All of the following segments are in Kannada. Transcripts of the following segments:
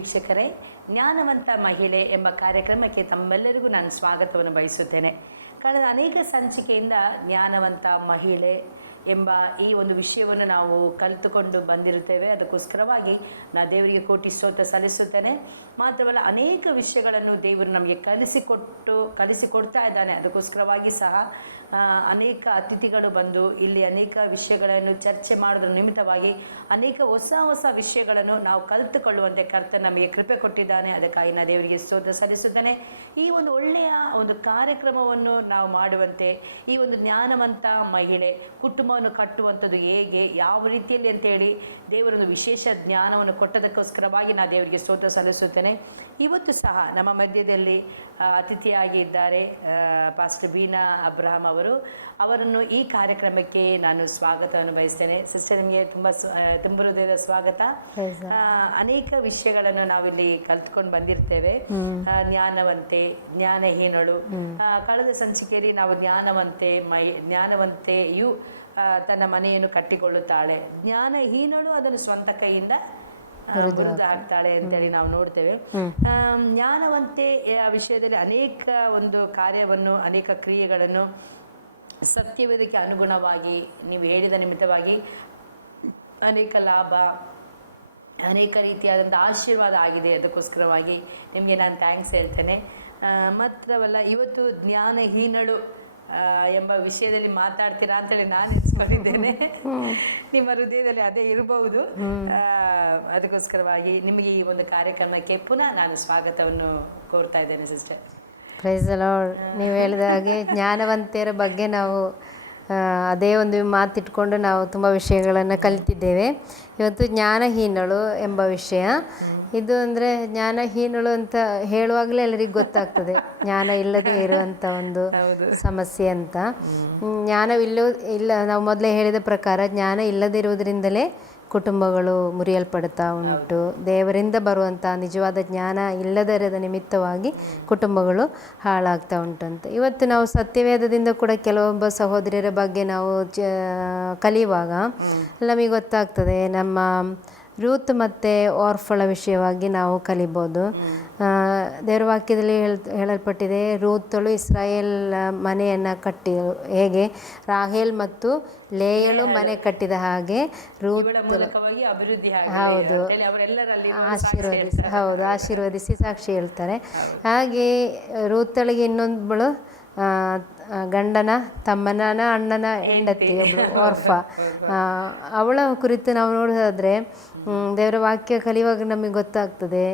ವೀಕ್ಷಕರೇ, ಜ್ಞಾನವಂತ ಮಹಿಳೆ ಎಂಬ ಕಾರ್ಯಕ್ರಮಕ್ಕೆ ತಮ್ಮೆಲ್ಲರಿಗೂ ನಾನು ಸ್ವಾಗತವನ್ನು ಬಯಸುತ್ತೇನೆ. ಕಳೆದ ಅನೇಕ ಸಂಚಿಕೆಯಿಂದ ಜ್ಞಾನವಂತ ಮಹಿಳೆ ಎಂಬ ಈ ಒಂದು ವಿಷಯವನ್ನು ನಾವು ಕಲಿತುಕೊಂಡು ಬಂದಿರುತ್ತೇವೆ. ಅದಕ್ಕೋಸ್ಕರವಾಗಿ ನಾನು ದೇವರಿಗೆ ಕೋಟಿ ಸ್ತೋತ್ರ ಸಲ್ಲಿಸುತ್ತೇನೆ. ಮಾತ್ರವಲ್ಲ, ಅನೇಕ ವಿಷಯಗಳನ್ನು ದೇವರು ನಮಗೆ ಕಲಿಸಿಕೊಡ್ತಾ ಇದ್ದಾನೆ. ಅದಕ್ಕೋಸ್ಕರವಾಗಿ ಸಹ ಅನೇಕ ಅತಿಥಿಗಳು ಬಂದು ಇಲ್ಲಿ ಅನೇಕ ವಿಷಯಗಳನ್ನು ಚರ್ಚೆ ಮಾಡೋದ್ರ ನಿಮಿತ್ತವಾಗಿ ಅನೇಕ ಹೊಸ ವಿಷಯಗಳನ್ನು ನಾವು ಕಲಿತುಕೊಳ್ಳುವಂತೆ ಕರ್ತನು ನಮಗೆ ಕೃಪೆ ಕೊಟ್ಟಿದ್ದಾನೆ. ಅದಕ್ಕಾಗಿ ನಾನು ದೇವರಿಗೆ ಸ್ತೋತ್ರ ಸಲ್ಲಿಸುತ್ತೇನೆ. ಈ ಒಂದು ಒಳ್ಳೆಯ ಒಂದು ಕಾರ್ಯಕ್ರಮವನ್ನು ನಾವು ಮಾಡುವಂತೆ, ಈ ಒಂದು ಜ್ಞಾನವಂತ ಮಹಿಳೆ ಕುಟುಂಬವನ್ನು ಕಟ್ಟುವಂಥದ್ದು ಹೇಗೆ, ಯಾವ ರೀತಿಯಲ್ಲಿ ಅಂತೇಳಿ ದೇವರೊಂದು ವಿಶೇಷ ಜ್ಞಾನವನ್ನು ಕೊಟ್ಟದಕ್ಕೋಸ್ಕರವಾಗಿ ನಾನು ದೇವರಿಗೆ ಸ್ತೋತ್ರ ಸಲ್ಲಿಸುತ್ತೇನೆ. ಇವತ್ತು ಸಹ ನಮ್ಮ ಮಧ್ಯದಲ್ಲಿ ಅತಿಥಿಯಾಗಿ ಇದ್ದಾರೆ ಪಾಸ್ಟರ್ ಬೀನಾ ಅಬ್ರಹಾಂ ಅವರನ್ನು ಈ ಕಾರ್ಯಕ್ರಮಕ್ಕೆ ನಾನು ಸ್ವಾಗತವನ್ನು ಬಯಸ್ತೇನೆ. ಸಿಸ್ಟರ್, ನಿಮಗೆ ತುಂಬ ಹೃದಯದ ಸ್ವಾಗತ. ಅನೇಕ ವಿಷಯಗಳನ್ನು ನಾವಿಲ್ಲಿ ಕಲ್ತ್ಕೊಂಡು ಬಂದಿರ್ತೇವೆ. ಜ್ಞಾನವಂತೆ, ಜ್ಞಾನಹೀನಳು. ಕಳೆದ ಸಂಚಿಕೆಯಲ್ಲಿ ನಾವು ಜ್ಞಾನವಂತೆಯು ತನ್ನ ಮನೆಯನ್ನು ಕಟ್ಟಿಕೊಳ್ಳುತ್ತಾಳೆ, ಜ್ಞಾನಹೀನಳು ಅದನ್ನು ಸ್ವಂತ ಕೈಯಿಂದ ವಿರುದ್ಧ ಆಗ್ತಾಳೆ ಅಂತೇಳಿ ನಾವು ನೋಡ್ತೇವೆ. ಜ್ಞಾನವಂತೆ ವಿಷಯದಲ್ಲಿ ಅನೇಕ ಒಂದು ಕಾರ್ಯವನ್ನು, ಅನೇಕ ಕ್ರಿಯೆಗಳನ್ನು ಸತ್ಯವೇದಕ್ಕೆ ಅನುಗುಣವಾಗಿ ನೀವು ಹೇಳಿದ ನಿಮಿತ್ತವಾಗಿ ಅನೇಕ ಲಾಭ, ಅನೇಕ ರೀತಿಯಾದಂಥ ಆಶೀರ್ವಾದ ಆಗಿದೆ. ಅದಕ್ಕೋಸ್ಕರವಾಗಿ ನಿಮಗೆ ನಾನು ಥ್ಯಾಂಕ್ಸ್ ಹೇಳ್ತೇನೆ. ಮಾತ್ರವಲ್ಲ, ಇವತ್ತು ಜ್ಞಾನಹೀನಳು ಎಂಬ ವಿಷಯದಲ್ಲಿ ಮಾತಾಡ್ತೀರಾ ಅಂತೇಳಿ ನಾನು ಎನ್ಸ್ಕೊಂಡಿದ್ದೇನೆ. ನಿಮ್ಮ ಹೃದಯದಲ್ಲಿ ಅದೇ ಇರಬಹುದು. ಅದಕ್ಕೋಸ್ಕರವಾಗಿ ನಿಮಗೆ ಈ ಒಂದು ಕಾರ್ಯಕ್ರಮಕ್ಕೆ ಪುನಃ ನಾನು ಸ್ವಾಗತವನ್ನು ಕೋರ್ತಾ ಇದ್ದೇನೆ. Sister, praise the lord. ನೀವು ಹೇಳಿದ ಹಾಗೆ ಜ್ಞಾನವಂತೆಯರ ಬಗ್ಗೆ ನಾವು ಅದೇ ಒಂದು ಮಾತಿಟ್ಕೊಂಡು ನಾವು ತುಂಬ ವಿಷಯಗಳನ್ನು ಕಲಿತಿದ್ದೇವೆ. ಇವತ್ತು ಜ್ಞಾನಹೀನಳು ಎಂಬ ವಿಷಯ. ಇದು ಅಂದರೆ ಜ್ಞಾನಹೀನಳು ಅಂತ ಹೇಳುವಾಗಲೇ ಎಲ್ಲರಿಗೂ ಗೊತ್ತಾಗ್ತದೆ ಜ್ಞಾನ ಇಲ್ಲದೆ ಇರುವಂಥ ಒಂದು ಸಮಸ್ಯೆ ಅಂತ. ಇಲ್ಲ, ನಾವು ಮೊದಲೇ ಹೇಳಿದ ಪ್ರಕಾರ ಜ್ಞಾನ ಇಲ್ಲದಿರುವುದರಿಂದಲೇ ಕುಟುಂಬಗಳು ಮುರಿಯಲ್ಪಡ್ತಾ ಉಂಟು. ದೇವರಿಂದ ಬರುವಂಥ ನಿಜವಾದ ಜ್ಞಾನ ಇಲ್ಲದರದ ನಿಮಿತ್ತವಾಗಿ ಕುಟುಂಬಗಳು ಹಾಳಾಗ್ತಾ ಉಂಟಂತೆ. ಇವತ್ತು ನಾವು ಸತ್ಯವೇದದಿಂದ ಕೂಡ ಕೆಲವೊಬ್ಬ ಸಹೋದರಿಯರ ಬಗ್ಗೆ ನಾವು ಕಲಿಯುವಾಗ ನಮಗೆ ಗೊತ್ತಾಗ್ತದೆ. ನಮ್ಮ ರೂತ್ ಮತ್ತು ಓರ್ಫಳ ವಿಷಯವಾಗಿ ನಾವು ಕಲಿಬೋದು. ದೇವರ ವಾಕ್ಯದಲ್ಲಿ ಹೇಳಲ್ಪಟ್ಟಿದೆ, ರೂತಳು ಇಸ್ರಾಯೇಲ್ ಮನೆಯನ್ನು ಕಟ್ಟಿ ಹೇಗೆ ರಾಹೇಲ್ ಮತ್ತು ಲೇಯಳು ಮನೆ ಕಟ್ಟಿದ ಹಾಗೆ ಆಶೀರ್ವದಿಸಿ ಸಾಕ್ಷಿ ಹೇಳ್ತಾರೆ. ಹಾಗೆ ರೂತಳಿಗೆ ಇನ್ನೊಬ್ಬಳು ಗಂಡನ ತಮ್ಮನ ಅಣ್ಣನ ಹೆಂಡತಿ ಒಬ್ಬಳು ಓರ್ಫಾ. ಅವಳ ಕುರಿತು ನಾವು ನೋಡೋದಾದರೆ ದೇವರ ವಾಕ್ಯ ಕಲಿಯುವಾಗ ನಮಗೆ ಗೊತ್ತಾಗ್ತದೆ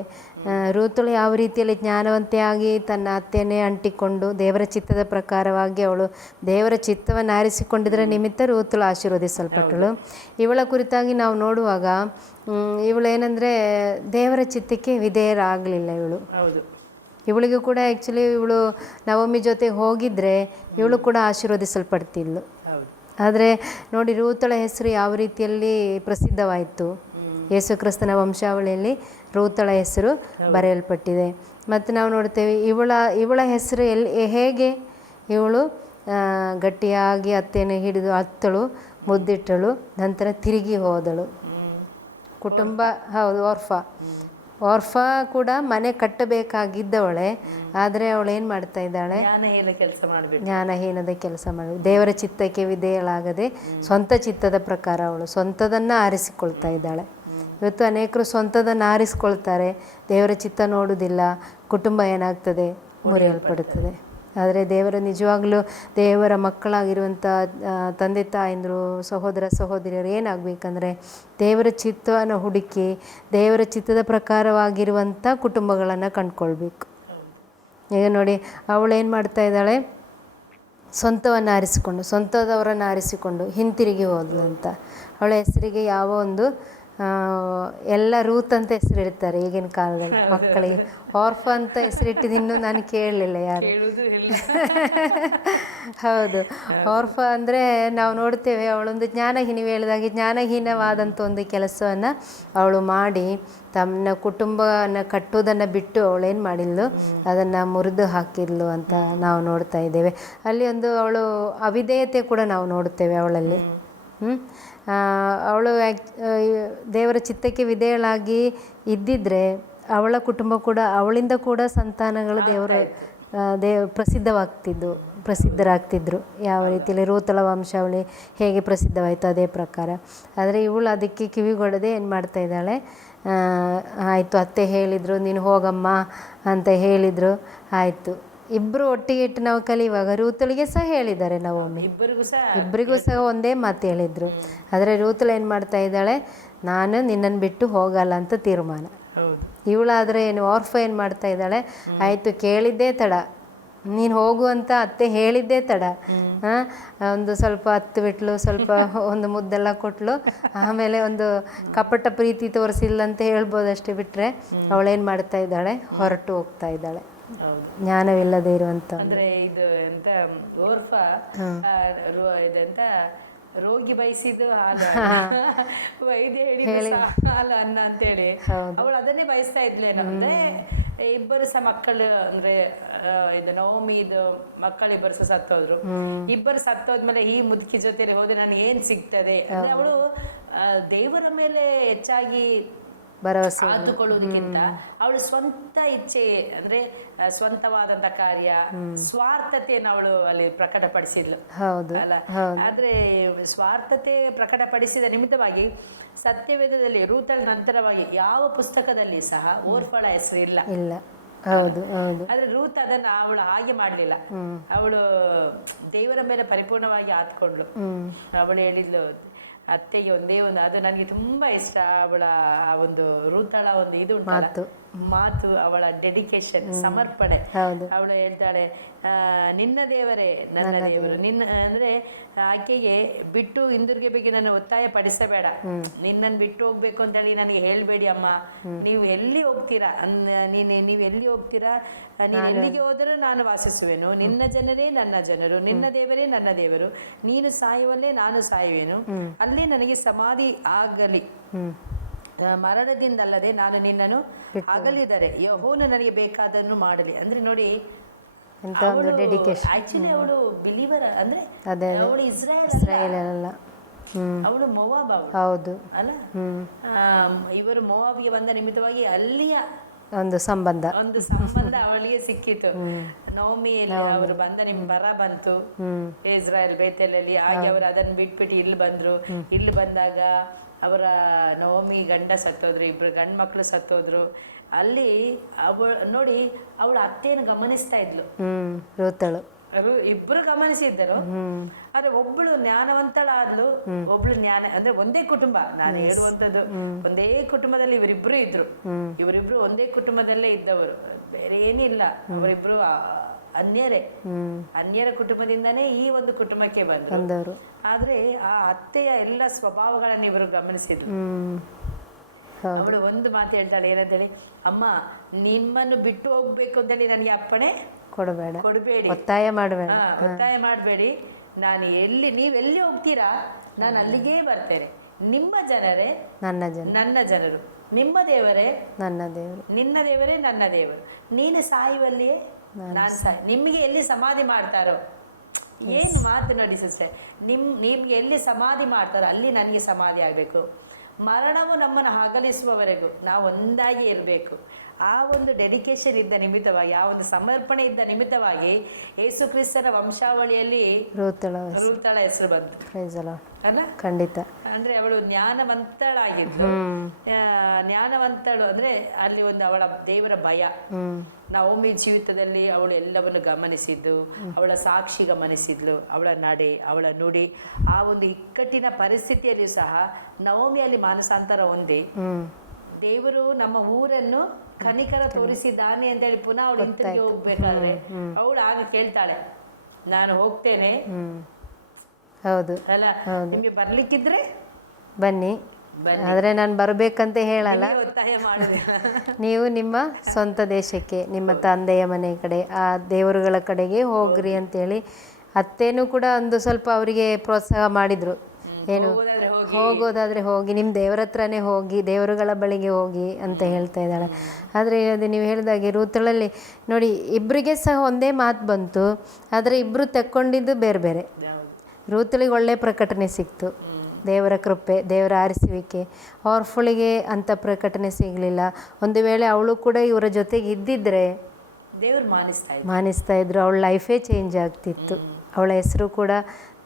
ರೂತಳು ಯಾವ ರೀತಿಯಲ್ಲಿ ಜ್ಞಾನವಂತೆಯಾಗಿ ತನ್ನ ಅತ್ತೆಯನ್ನೇ ಅಂಟಿಕೊಂಡು ದೇವರ ಚಿತ್ತದ ಪ್ರಕಾರವಾಗಿ ಅವಳು ದೇವರ ಚಿತ್ತವನ್ನು ಆರಿಸಿಕೊಂಡಿದ್ದರ ನಿಮಿತ್ತ ರೂತಳು ಆಶೀರ್ವದಿಸಲ್ಪಟ್ಟಳು. ಇವಳ ಕುರಿತಾಗಿ ನಾವು ನೋಡುವಾಗ ಇವಳು ಏನಂದರೆ ದೇವರ ಚಿತ್ತಕ್ಕೆ ವಿಧೇಯರಾಗಲಿಲ್ಲ. ಇವಳಿಗೂ ಕೂಡ ಆ್ಯಕ್ಚುಲಿ ಇವಳು ನವಮಿ ಜೊತೆ ಹೋಗಿದ್ರೆ ಇವಳು ಕೂಡ ಆಶೀರ್ವದಿಸಲ್ಪಡ್ತಿದ್ಲು. ಆದರೆ ನೋಡಿ, ರೂತಳ ಹೆಸರು ಯಾವ ರೀತಿಯಲ್ಲಿ ಪ್ರಸಿದ್ಧವಾಯಿತು. ಯೇಸು ಕ್ರಿಸ್ತನ ವಂಶಾವಳಿಯಲ್ಲಿ ರೂತಳ ಹೆಸರು ಬರೆಯಲ್ಪಟ್ಟಿದೆ. ಮತ್ತು ನಾವು ನೋಡ್ತೇವೆ ಇವಳ ಹೆಸರು ಹೇಗೆ ಇವಳು ಗಟ್ಟಿಯಾಗಿ ಅತ್ತೆಯನ್ನು ಹಿಡಿದು ಅತ್ತಳು, ಮುದ್ದಿಟ್ಟಳು, ನಂತರ ತಿರುಗಿ ಹೋದಳು. ಕುಟುಂಬ ಓರ್ಫಾ ಕೂಡ ಮನೆ ಕಟ್ಟಬೇಕಾಗಿದ್ದವಳೆ. ಆದರೆ ಅವಳು ಏನು ಮಾಡ್ತಾ ಇದ್ದಾಳೆ? ಜ್ಞಾನಹೀನದ ಕೆಲಸ ಮಾಡಿ ದೇವರ ಚಿತ್ತಕ್ಕೆ ವಿಧೇಯಳಾಗದೆ ಸ್ವಂತ ಚಿತ್ತದ ಪ್ರಕಾರ ಅವಳು ಸ್ವಂತದನ್ನು ಆರಿಸಿಕೊಳ್ತಾ ಇದ್ದಾಳೆ. ಇವತ್ತು ಅನೇಕರು ಸ್ವಂತದನ್ನು ಆರಿಸ್ಕೊಳ್ತಾರೆ, ದೇವರ ಚಿತ್ತ ನೋಡುವುದಿಲ್ಲ, ಕುಟುಂಬ ಏನಾಗ್ತದೆ? ಮುರಿಯಲ್ಪಡುತ್ತದೆ. ಆದರೆ ನಿಜವಾಗಲೂ ದೇವರ ಮಕ್ಕಳಾಗಿರುವಂಥ ತಂದೆ ತಾಯಂದರು, ಸಹೋದರ ಸಹೋದರಿಯರು ಏನಾಗಬೇಕಂದ್ರೆ ದೇವರ ಚಿತ್ತವನ್ನು ಹುಡುಕಿ ದೇವರ ಚಿತ್ತದ ಪ್ರಕಾರವಾಗಿರುವಂಥ ಕುಟುಂಬಗಳನ್ನು ಕಂಡುಕೊಳ್ಬೇಕು. ಈಗ ನೋಡಿ, ಅವಳೇನು ಮಾಡ್ತಾ ಇದ್ದಾಳೆ? ಸ್ವಂತವನ್ನು ಸ್ವಂತದವರನ್ನು ಆರಿಸಿಕೊಂಡು ಹಿಂತಿರುಗಿ ಹೋದ್ಲಂತ. ಅವಳ ಹೆಸರಿಗೆ ಯಾವ ಒಂದು ಎಲ್ಲ ರೂತ್ ಅಂತ ಹೆಸರಿಡ್ತಾರೆ ಈಗಿನ ಕಾಲದಲ್ಲಿ ಮಕ್ಕಳಿಗೆ. ಆರ್ಫ ಅಂತ ಹೆಸರಿಟ್ಟಿದ್ದು ನಾನು ಕೇಳಲಿಲ್ಲ ಯಾರು. ಹೌದು, ಆರ್ಫ ಅಂದರೆ ನಾವು ನೋಡ್ತೇವೆ ಅವಳೊಂದು ನೀವು ಹೇಳಿದಾಗೆ ಜ್ಞಾನಹೀನವಾದಂಥ ಒಂದು ಕೆಲಸವನ್ನು ಅವಳು ಮಾಡಿ ತನ್ನ ಕುಟುಂಬನ ಕಟ್ಟುವುದನ್ನು ಬಿಟ್ಟು ಅವಳೇನು ಮಾಡಿದ್ಲು, ಅದನ್ನು ಮುರಿದು ಹಾಕಿದ್ಲು ಅಂತ ನಾವು ನೋಡ್ತಾ ಇದ್ದೇವೆ. ಅಲ್ಲಿ ಒಂದು ಅವಳು ಅವಿಧೇಯತೆ ಕೂಡ ನಾವು ನೋಡ್ತೇವೆ ಅವಳಲ್ಲಿ. ಅವಳು ದೇವರ ಚಿತ್ತಕ್ಕೆ ವಿಧೇಯಳಾಗಿ ಇದ್ದಿದ್ದರೆ ಅವಳ ಕುಟುಂಬ ಕೂಡ ಅವಳಿಂದ ಕೂಡ ಸಂತಾನಗಳು ಪ್ರಸಿದ್ಧರಾಗ್ತಿದ್ರು. ಯಾವ ರೀತಿಯಲ್ಲಿ ರೂತಳ ವಂಶಾವಳಿ ಹೇಗೆ ಪ್ರಸಿದ್ಧವಾಯಿತು ಅದೇ ಪ್ರಕಾರ. ಆದರೆ ಇವಳು ಅದಕ್ಕೆ ಕಿವಿಗೊಡದೆ ಏನು ಮಾಡ್ತಾ ಇದ್ದಾಳೆ, ಆಯಿತು ಅತ್ತೆ ಹೇಳಿದರು ನೀನು ಹೋಗಮ್ಮ ಅಂತ ಹೇಳಿದರು, ಆಯಿತು. ಇಬ್ಬರು ಒಟ್ಟಿಗೆ ಇಟ್ಟು ನಾವು ಕಲಿಯುವಾಗ ರೂತಳಿಗೆ ಸಹ ಹೇಳಿದ್ದಾರೆ ನವೊಮ್ಮಿ, ಇಬ್ಬರಿಗೂ ಸಹ ಒಂದೇ ಮಾತು ಹೇಳಿದರು. ಆದರೆ ರೂತಳು ಏನು ಮಾಡ್ತಾ ಇದ್ದಾಳೆ, ನಾನು ನಿನ್ನನ್ನು ಬಿಟ್ಟು ಹೋಗಲ್ಲ ಅಂತ ತೀರ್ಮಾನ. ಇವಳಾದರೆ ಏನು ಆರ್ಫ ಏನು ಮಾಡ್ತಾ ಇದ್ದಾಳೆ, ಆಯಿತು ಕೇಳಿದ್ದೇ ತಡ, ನೀನು ಹೋಗು ಅಂತ ಅತ್ತೆ ಹೇಳಿದ್ದೇ ತಡ, ಒಂದು ಸ್ವಲ್ಪ ಹತ್ತು ಬಿಟ್ಲು, ಸ್ವಲ್ಪ ಒಂದು ಮುದ್ದೆಲ್ಲ ಕೊಟ್ಲು, ಆಮೇಲೆ ಒಂದು ಕಪಟ ಪ್ರೀತಿ ತೋರಿಸಿಲ್ಲ ಅಂತ ಹೇಳ್ಬೋದು ಅಷ್ಟೇ. ಬಿಟ್ಟರೆ ಅವಳೇನು ಮಾಡ್ತಾ ಇದ್ದಾಳೆ, ಹೊರಟು ಹೋಗ್ತಾ ಇದ್ದಾಳೆ, ಜ್ಞಾನವಿಲ್ಲದೆ ಇರುವಂತ. ಅಂದ್ರೆ ಇದು ಎಂತ ಓರ್ಫ ಇದೆಂತ ರೋಗಿ ಬಯಸಿದ್ದು ವೈದ್ಯ ಹೇಳಿ ಹಾಲು ಅನ್ನ ಅಂತೇಳಿ ಅವಳು ಅದನ್ನೇ ಬಯಸ್ತಾ ಇದ್ಲೇನು. ಅಂದ್ರೆ ಇಬ್ಬರು ಸಹ ಮಕ್ಕಳು, ಅಂದ್ರೆ ಇದು ನವಮಿ ಇದು ಮಕ್ಕಳಿಬ್ಬರು ಸಹ ಸತ್ತೋದ್ರು. ಇಬ್ಬರು ಸತ್ತೋದ್ಮೇಲೆ ಈ ಮುದುಕಿ ಜೊತೆಲಿ ಹೋದ್ರೆ ನನಗೆ ಏನ್ ಸಿಗ್ತದೆ ಅಂದ್ರೆ ಅವಳು ದೇವರ ಮೇಲೆ ಹೆಚ್ಚಾಗಿ ಭರವಸೆ ಆದುಕೊಳ್ಳುವುದಕ್ಕಿಂತ ಅವಳು ಸ್ವಂತ ಇಚ್ಛೆ ಅಂದ್ರೆ ಸ್ವಂತವಾದಂತ ಕಾರ್ಯ, ಸ್ವಾರ್ಥತೆಯನ್ನು ಅವಳು ಅಲ್ಲಿ ಪ್ರಕಟಪಡಿಸಿದ್ಲು. ಅಲ್ಲ, ಆದ್ರೆ ಸ್ವಾರ್ಥತೆ ಪ್ರಕಟಪಡಿಸಿದ ನಿಮಿತ್ತವಾಗಿ ಸತ್ಯವೇದದಲ್ಲಿ ರೂತಳ ನಂತರವಾಗಿ ಯಾವ ಪುಸ್ತಕದಲ್ಲಿ ಸಹ ಓರ್ಫಳ ಹೆಸರು ಇಲ್ಲ. ಹೌದು ಹೌದು. ಆದ್ರೆ ರೂತ್ ಅದನ್ನ ಅವಳು ಹಾಗೆ ಮಾಡ್ಲಿಲ್ಲ. ಅವಳು ದೇವರ ಮೇಲೆ ಪರಿಪೂರ್ಣವಾಗಿ ಆತ್ಕೊಂಡ್ಲು. ಅವಳು ಹೇಳಿದ್ಲು ಅತ್ತೆಗೆ ಒಂದೇ ಒಂದು, ಅದು ನನಗೆ ತುಂಬಾ ಇಷ್ಟ. ಅವಳ ಆ ಒಂದು ರೂತಳ ಒಂದು ಇದು ಮಾತು, ಅವಳ ಡೆಡಿಕೇಶನ್, ಸಮರ್ಪಣೆ. ಅವಳು ಹೇಳ್ತಾಳೆ, ನಿನ್ನ ದೇವರೇ ನನ್ನ ದೇವರು, ನಿನ್ನ ಅಂದ್ರೆ ಆಕೆಗೆ ಬಿಟ್ಟು ಹಿಂದಿರುಗಬೇಕು ನನ್ನ ಒತ್ತಾಯ ಪಡಿಸಬೇಡ, ನಿನ್ನನ್ನು ಬಿಟ್ಟು ಹೋಗ್ಬೇಕು ಅಂತ ಹೇಳಿ ನನಗೆ ಹೇಳ್ಬೇಡಿ ಅಮ್ಮ. ನೀವು ಎಲ್ಲಿ ಹೋಗ್ತೀರಾ, ನೀವು ಎಲ್ಲಿ ಹೋಗ್ತೀರಾ, ನೀನು ಎಲ್ಲಿಗೆ ಹೋದರೂ ನಾನು ವಾಸಿಸುವೆನು, ನಿನ್ನ ಜನರೇ ನನ್ನ ಜನರು, ನಿನ್ನ ದೇವರೇ ನನ್ನ ದೇವರು, ನೀನು ಸಾಯುವಲ್ಲೇ ನಾನು ಸಾಯುವೆನು, ಅಲ್ಲಿ ನನಗೆ ಸಮಾಧಿ ಆಗಲಿ, ಮರಣದಿಂದಲ್ಲದೆ ನಾನು ನಿನ್ನನ್ನು ಅಗಲಿದರೆ ಯೆಹೋವನು ನನಗೆ ಬೇಕಾದನ್ನು ಮಾಡಲಿ. ಅಂದ್ರೆ ನೋಡಿ, ಆಕ್ಚುಲಿ ಅವಳು ಬಿಲೀವರ್, ಅಂದ್ರೆ ಅವಳು ಇಸ್ರಾಯೇಲ್ ಅಲ್ಲ, ಅವಳು ಮೊವಾಬ್ ಹೌದು ಅಲ್ಲ. ಇವರು ಮೊವಾಬಿಗೆ ಬಂದ ನಿಮಿತ್ತವಾಗಿ ಅಲ್ಲಿಯ ಒಂದು ಸಂಬಂಧ ಅವಳಿಗೆ ಸಿಕ್ಕಿತು. ನವಮಿಯಲ್ಲಿ ಅವರು ಬಂದ ಬರ ಬಂತು ಇಸ್ರಾಯೇಲ್ ಬೇತೇಲಲ್ಲಿ. ಹಾಗೆ ಅವರು ಅದನ್ನ ಬಿಟ್ಬಿಟ್ಟು ಇಲ್ಲಿ ಬಂದ್ರು. ಇಲ್ಲಿ ಬಂದಾಗ ಅವರ ನವಮಿ ಗಂಡ ಸತ್ತೋದ್ರು, ಇಬ್ರು ಗಂಡು ಮಕ್ಕಳು ಸತ್ತೋದ್ರು. ಅಲ್ಲಿ ನೋಡಿ ಅವಳ ಅತ್ತೆಯನ್ನು ಗಮನಿಸ್ತಾ ಇದ್ಲು ರೂತಳು. ಇಬ್ರು ಗಮನಿಸಿದ್ದರು. ಆದ್ರೆ ಒಬ್ಳು ಜ್ಞಾನವಂತಳಾದ್ಲು, ಒಬ್ಳು ಅಂದ್ರೆ ಒಂದೇ ಕುಟುಂಬ. ನಾನು ಹೇಳುವಂತದ್ದು ಒಂದೇ ಕುಟುಂಬದಲ್ಲಿ ಇವರಿಬ್ರು ಇದ್ರು. ಇವರಿಬ್ರು ಒಂದೇ ಕುಟುಂಬದಲ್ಲೇ ಇದ್ದವರು, ಬೇರೆ ಏನಿಲ್ಲ. ಅವರಿಬ್ರು ಅನ್ಯರ ಕುಟುಂಬದಿಂದಾನೇ ಈ ಒಂದು ಕುಟುಂಬಕ್ಕೆ ಬಂದರು. ಆದ್ರೆ ಆ ಅತ್ತೆಯ ಎಲ್ಲ ಸ್ವಭಾವಗಳನ್ನು ಇವರು ಗಮನಿಸಿದ್ರು. ಅವಳು ಒಂದು ಮಾತು ಹೇಳ್ತಾಳೆ, ಏನಂತೇಳಿ, ಅಮ್ಮ ನಿಮ್ಮನ್ನು ಬಿಟ್ಟು ಹೋಗ್ಬೇಕು ಅಂತೇಳಿ ನನಗೆ ಅಪ್ಪಣೆ ಕೊಡಬೇಡಿ, ಒತ್ತಾಯ ಮಾಡಬೇಡಿ. ನಾನು ನೀವೆಲ್ಲಿ ಹೋಗ್ತೀರಾ ನಾನು ಅಲ್ಲಿಗೇ ಬರ್ತೇನೆ. ನಿಮ್ಮ ಜನರೇ ನನ್ನ ಜನರು, ನಿಮ್ಮ ದೇವರೇ ನನ್ನ ದೇವರು, ನಿನ್ನ ದೇವರೇ ನನ್ನ ದೇವರು. ನೀನು ಸಾಯುವಲ್ಲಿಯೇ ನಾನು ನಿಮ್ಗೆ ಎಲ್ಲಿ ಸಮಾಧಿ ಮಾಡ್ತಾರೋ, ಏನು ಮಾತು ನೋಡಿ ಸಿಸ್ಟರ್, ನಿಮ್ಗೆ ಎಲ್ಲಿ ಸಮಾಧಿ ಮಾಡ್ತಾರೋ ಅಲ್ಲಿ ನನಗೆ ಸಮಾಧಿ ಆಗ್ಬೇಕು. ಮರಣವು ನಮ್ಮನ್ನು ಅಗಲಿಸುವವರೆಗೂ ನಾವು ಒಂದಾಗಿ ಇರಬೇಕು. ಆ ಒಂದು ಡೆಡಿಕೇಶನ್ ಇದ್ದ ನಿಮಿತ್ತವಾಗಿ, ಆ ಒಂದು ಸಮರ್ಪಣೆ ಇದ್ದ ನಿಮಿತ್ತವಾಗಿ ಯೇಸು ಕ್ರಿಸ್ತನ ವಂಶಾವಳಿಯಲ್ಲಿ ರೂತಳ ಹೆಸರು ಬಂತು ಅಲ್ಲ. ಖಂಡಿತ. ಅಂದ್ರೆ ಅವಳು ಜ್ಞಾನವಂತಳಾಗಿದ್ದು, ಜ್ಞಾನವಂತಳು ಅಂದ್ರೆ ಅಲ್ಲಿ ಒಂದು ಅವಳ ದೇವರ ಭಯ. ನವಮಿ ಜೀವಿತದಲ್ಲಿ ಅವಳು ಎಲ್ಲವನ್ನು ಗಮನಿಸಿದ್ದು, ಅವಳ ಸಾಕ್ಷಿ ಗಮನಿಸಿದ್ಲು, ಅವಳ ನಡೆ, ಅವಳ ನುಡಿ. ಆ ಒಂದು ಇಕ್ಕಟ್ಟಿನ ಪರಿಸ್ಥಿತಿಯಲ್ಲಿ ಸಹ ನವಮಿಯಲ್ಲಿ ಮಾನಸಾಂತರ ಹೊಂದಿ ದೇವರು ನಮ್ಮ ಊರನ್ನು ಕನಿಕರ ತೋರಿಸಿದ್ದಾನೆ ಅಂತ ಹೇಳಿ ಪುನಃ ಅವಳು ಹಿಂತಿರುಗಿ ಹೋಗ್ಬೇಕಾದ್ರೆ ಅವಳು ಆಗ ಕೇಳ್ತಾಳೆ, ನಾನು ಹೋಗ್ತೇನೆ ಅಲ್ಲ, ನಿಮ್ಗೆ ಬರ್ಲಿಕ್ಕಿದ್ರೆ ಬನ್ನಿ, ಆದರೆ ನಾನು ಬರಬೇಕಂತ ಹೇಳಲ್ಲ, ನೀವು ನಿಮ್ಮ ಸ್ವಂತ ದೇಶಕ್ಕೆ, ನಿಮ್ಮ ತಂದೆಯ ಮನೆ ಕಡೆ, ಆ ದೇವರುಗಳ ಕಡೆಗೆ ಹೋಗ್ರಿ ಅಂತೇಳಿ ಅತ್ತೇನೂ ಕೂಡ ಒಂದು ಸ್ವಲ್ಪ ಅವರಿಗೆ ಪ್ರೋತ್ಸಾಹ ಮಾಡಿದರು. ಏನು, ಹೋಗೋದಾದರೆ ಹೋಗಿ, ನಿಮ್ಮ ದೇವರ ಹತ್ರನೇ ಹೋಗಿ, ದೇವರುಗಳ ಬಳಿಗೆ ಹೋಗಿ ಅಂತ ಹೇಳ್ತಾ ಇದ್ದಾಳೆ. ಆದರೆ ಅದು ನೀವು ಹೇಳಿದಾಗೆ ರೂತಳಲ್ಲಿ ನೋಡಿ, ಇಬ್ಬರಿಗೆ ಸಹ ಒಂದೇ ಮಾತು ಬಂತು, ಆದರೆ ಇಬ್ಬರು ತಕ್ಕೊಂಡಿದ್ದು ಬೇರೆ ಬೇರೆ. ರೂತಳಿಗೆ ಒಳ್ಳೆ ಪ್ರಕಟಣೆ ಸಿಕ್ತು, ದೇವರ ಕೃಪೆ, ದೇವರ ಆರಿಸುವಿಕೆ. ಆರ್ಫಳಿಗೆ ಅಂಥ ಪ್ರಕಟಣೆ ಸಿಗಲಿಲ್ಲ. ಒಂದು ವೇಳೆ ಅವಳು ಕೂಡ ಇವರ ಜೊತೆಗೆ ಇದ್ದಿದ್ದರೆ ದೇವರು ಮಾನಿಸ್ತಾ ಇದ್ರು, ಅವಳ ಲೈಫೇ ಚೇಂಜ್ ಆಗ್ತಿತ್ತು. ಅವಳ ಹೆಸರು ಕೂಡ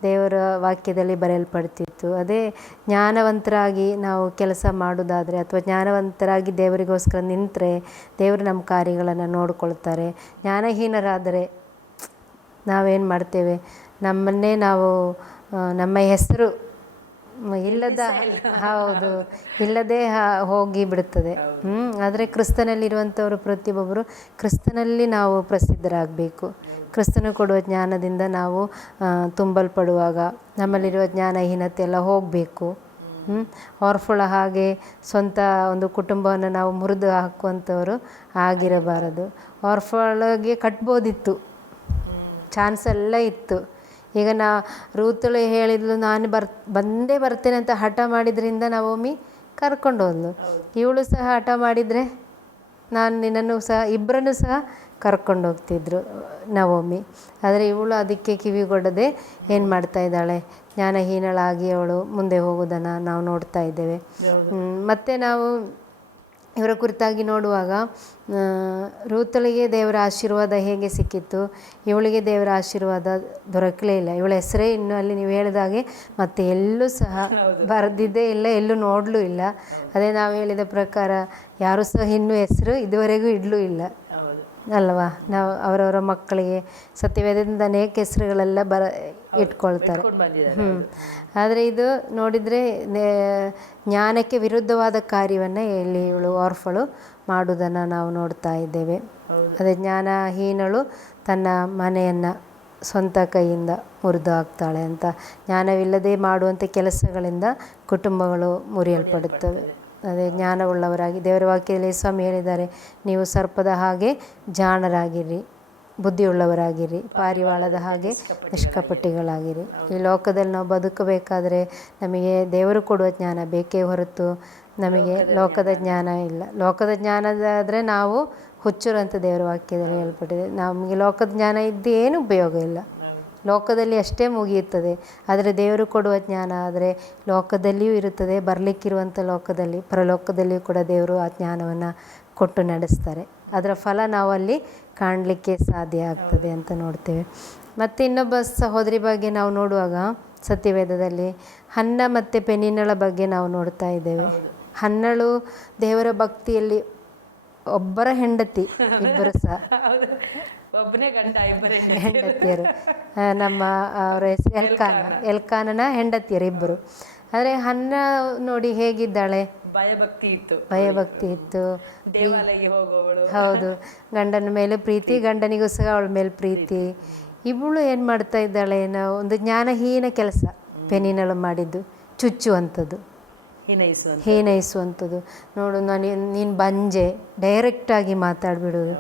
ದೇವರ ವಾಕ್ಯದಲ್ಲಿ ಬರೆಯಲ್ಪಡ್ತಿತ್ತು. ಅದೇ ಜ್ಞಾನವಂತರಾಗಿ ನಾವು ಕೆಲಸ ಮಾಡೋದಾದರೆ ಅಥವಾ ಜ್ಞಾನವಂತರಾಗಿ ದೇವರಿಗೋಸ್ಕರ ನಿಂತರೆ ದೇವರು ನಮ್ಮ ಕಾರ್ಯಗಳನ್ನು ನೋಡಿಕೊಳ್ತಾರೆ. ಜ್ಞಾನಹೀನರಾದರೆ ನಾವೇನು ಮಾಡ್ತೇವೆ, ನಮ್ಮನ್ನೇ ನಾವು ನಮ್ಮ ಹೆಸರು ಇಲ್ಲದೆ ಹೋಗಿ ಬಿಡುತ್ತದೆ. ಆದರೆ ಕ್ರಿಸ್ತನಲ್ಲಿರುವಂಥವರು ಪ್ರತಿಯೊಬ್ಬರು ಕ್ರಿಸ್ತನಲ್ಲಿ ನಾವು ಪ್ರಸಿದ್ಧರಾಗಬೇಕು. ಕ್ರಿಸ್ತನು ಕೊಡುವ ಜ್ಞಾನದಿಂದ ನಾವು ತುಂಬಲ್ಪಡುವಾಗ ನಮ್ಮಲ್ಲಿರುವ ಜ್ಞಾನಹೀನತೆ ಎಲ್ಲ ಹೋಗಬೇಕು. ಆರ್ಫಳ ಹಾಗೆ ಸ್ವಂತ ಒಂದು ಕುಟುಂಬವನ್ನು ನಾವು ಮುರಿದು ಹಾಕುವಂಥವರು ಆಗಿರಬಾರದು. ಆರ್ಫಳಿಗೆ ಕಟ್ಬೋದಿತ್ತು, ಚಾನ್ಸ್ ಎಲ್ಲ ಇತ್ತು. ಈಗ ರೂತಳು ಹೇಳಿದ್ಲು, ನಾನು ಬಂದೇ ಬರ್ತೇನೆ ಅಂತ ಹಠ ಮಾಡಿದ್ರಿಂದ ನವೋಮಿ ಕರ್ಕೊಂಡು ಹೋದ್ಲು. ಇವಳು ಸಹ ಹಠ ಮಾಡಿದರೆ ನಾನು ನಿನ್ನನ್ನು ಸಹ ಇಬ್ಬರನ್ನು ಸಹ ಕರ್ಕೊಂಡು ಹೋಗ್ತಿದ್ರು ನವೋಮಿ. ಆದರೆ ಇವಳು ಅದಕ್ಕೆ ಕಿವಿಗೊಡದೆ ಏನು ಮಾಡ್ತಾ ಇದ್ದಾಳೆ, ಜ್ಞಾನಹೀನಳಾಗಿ ಅವಳು ಮುಂದೆ ಹೋಗೋದನ್ನು ನಾವು ನೋಡ್ತಾ ಇದ್ದೇವೆ. ಮತ್ತು ನಾವು ಇವರ ಕುರಿತಾಗಿ ನೋಡುವಾಗ ರೂತಳಿಗೆ ದೇವರ ಆಶೀರ್ವಾದ ಹೇಗೆ ಸಿಕ್ಕಿತ್ತು, ಇವಳಿಗೆ ದೇವರ ಆಶೀರ್ವಾದ ದೊರಕಲೇ ಇಲ್ಲ. ಇವಳ ಹೆಸರೇ ಇನ್ನೂ ಅಲ್ಲಿ ನೀವು ಹೇಳಿದಾಗೆ ಮತ್ತೆ ಎಲ್ಲೂ ಸಹ ಬರೆದಿದ್ದೇ ಇಲ್ಲ, ಎಲ್ಲೂ ನೋಡಲೂ ಇಲ್ಲ. ಅದೇ ನಾವು ಹೇಳಿದ ಪ್ರಕಾರ ಯಾರೂ ಸಹ ಇನ್ನೂ ಹೆಸರು ಇದುವರೆಗೂ ಇಡಲೂ ಇಲ್ಲ ಅಲ್ವಾ. ನಾವು ಅವರವರ ಮಕ್ಕಳಿಗೆ ಸತ್ಯವೇದದಿಂದ ಅನೇಕ ಹೆಸರುಗಳೆಲ್ಲ ಇಟ್ಕೊಳ್ತಾರೆ. ಆದರೆ ಇದು ನೋಡಿದರೆ ಜ್ಞಾನಕ್ಕೆ ವಿರುದ್ಧವಾದ ಕಾರ್ಯವನ್ನು ಇಲ್ಲಿ ಇವಳು ಆರ್ಫಳು ಮಾಡುವುದನ್ನು ನಾವು ನೋಡ್ತಾ ಇದ್ದೇವೆ. ಅದೇ ಜ್ಞಾನಹೀನಳು ತನ್ನ ಮನೆಯನ್ನು ಸ್ವಂತ ಕೈಯಿಂದ ಮುರಿದು ಹಾಕ್ತಾಳೆ ಅಂತ. ಜ್ಞಾನವಿಲ್ಲದೆ ಮಾಡುವಂಥ ಕೆಲಸಗಳಿಂದ ಕುಟುಂಬಗಳು ಮುರಿಯಲ್ಪಡುತ್ತವೆ. ಅದೇ ಜ್ಞಾನವುಳ್ಳವರಾಗಿ ದೇವರ ವಾಕ್ಯದಲ್ಲಿ ಸ್ವಾಮಿ ಹೇಳಿದ್ದಾರೆ, ನೀವು ಸರ್ಪದ ಹಾಗೆ ಜಾಣರಾಗಿರಿ, ಬುದ್ಧಿಯುಳ್ಳವರಾಗಿರಿ, ಪಾರಿವಾಳದ ಹಾಗೆ ನಿಷ್ಕಪಟಿಗಳಾಗಿರಿ. ಈ ಲೋಕದಲ್ಲಿ ನಾವು ಬದುಕಬೇಕಾದರೆ ನಮಗೆ ದೇವರು ಕೊಡುವ ಜ್ಞಾನ ಬೇಕೇ ಹೊರತು ನಮಗೆ ಲೋಕದ ಜ್ಞಾನ ಇಲ್ಲ. ಲೋಕದ ಜ್ಞಾನದಾದರೆ ನಾವು ಹುಚ್ಚರು ಅಂತ ದೇವರ ವಾಕ್ಯದಲ್ಲಿ ಹೇಳ್ಪಟ್ಟಿದೆ. ನಮಗೆ ಲೋಕದ ಜ್ಞಾನ ಇದ್ದು ಏನು ಉಪಯೋಗ ಇಲ್ಲ, ಲೋಕದಲ್ಲಿ ಅಷ್ಟೇ ಮುಗಿಯುತ್ತದೆ. ಆದರೆ ದೇವರು ಕೊಡುವ ಜ್ಞಾನ ಆದರೆ ಲೋಕದಲ್ಲಿಯೂ ಇರುತ್ತದೆ, ಬರಲಿಕ್ಕಿರುವಂಥ ಲೋಕದಲ್ಲಿ ಪರಲೋಕದಲ್ಲಿಯೂ ಕೂಡ ದೇವರು ಆ ಜ್ಞಾನವನ್ನು ಕೊಟ್ಟು ನಡೆಸ್ತಾರೆ. ಅದರ ಫಲ ನಾವು ಅಲ್ಲಿ ಕಾಣಲಿಕ್ಕೆ ಸಾಧ್ಯ ಆಗ್ತದೆ ಅಂತ ನೋಡ್ತೇವೆ. ಮತ್ತು ಇನ್ನೊಬ್ಬ ಸಹೋದರಿ ಬಗ್ಗೆ ನಾವು ನೋಡುವಾಗ ಸತ್ಯವೇದದಲ್ಲಿ ಹನ್ನ ಮತ್ತು ಪೆನಿನ್ನಳ ಬಗ್ಗೆ ನಾವು ನೋಡ್ತಾ ಇದ್ದೇವೆ. ಹನ್ನಳು ದೇವರ ಭಕ್ತಿಯಲ್ಲಿ ಒಬ್ಬರ ಹೆಂಡತಿ, ಇಬ್ಬರು ಸಹ ಹೆಂಡತಿಯರು. ನಮ್ಮ ಅವರ ಹೆಸರು ಎಲ್ಕಾನನ ಹೆಂಡತಿಯರು ಇಬ್ಬರು. ಆದರೆ ಹನ್ನ ನೋಡಿ ಹೇಗಿದ್ದಾಳೆ, ಭಯಭಕ್ತಿ ಇತ್ತು. ಹೌದು, ಗಂಡನ ಮೇಲೆ ಪ್ರೀತಿ, ಗಂಡನಿಗೂ ಸಹ ಅವಳ ಮೇಲೆ ಪ್ರೀತಿ. ಇವಳು ಏನು ಮಾಡ್ತಾ ಇದ್ದಾಳೆ, ನಾವು ಒಂದು ಜ್ಞಾನಹೀನ ಕೆಲಸ ಪೆನಿನಳು ಮಾಡಿದ್ದು, ಚುಚ್ಚುವಂಥದ್ದು, ಹೀನೈಸುವಂಥದ್ದು. ನೋಡು, ನೀನು ಬಂಜೆ, ಡೈರೆಕ್ಟಾಗಿ ಮಾತಾಡಿಬಿಡೋದು,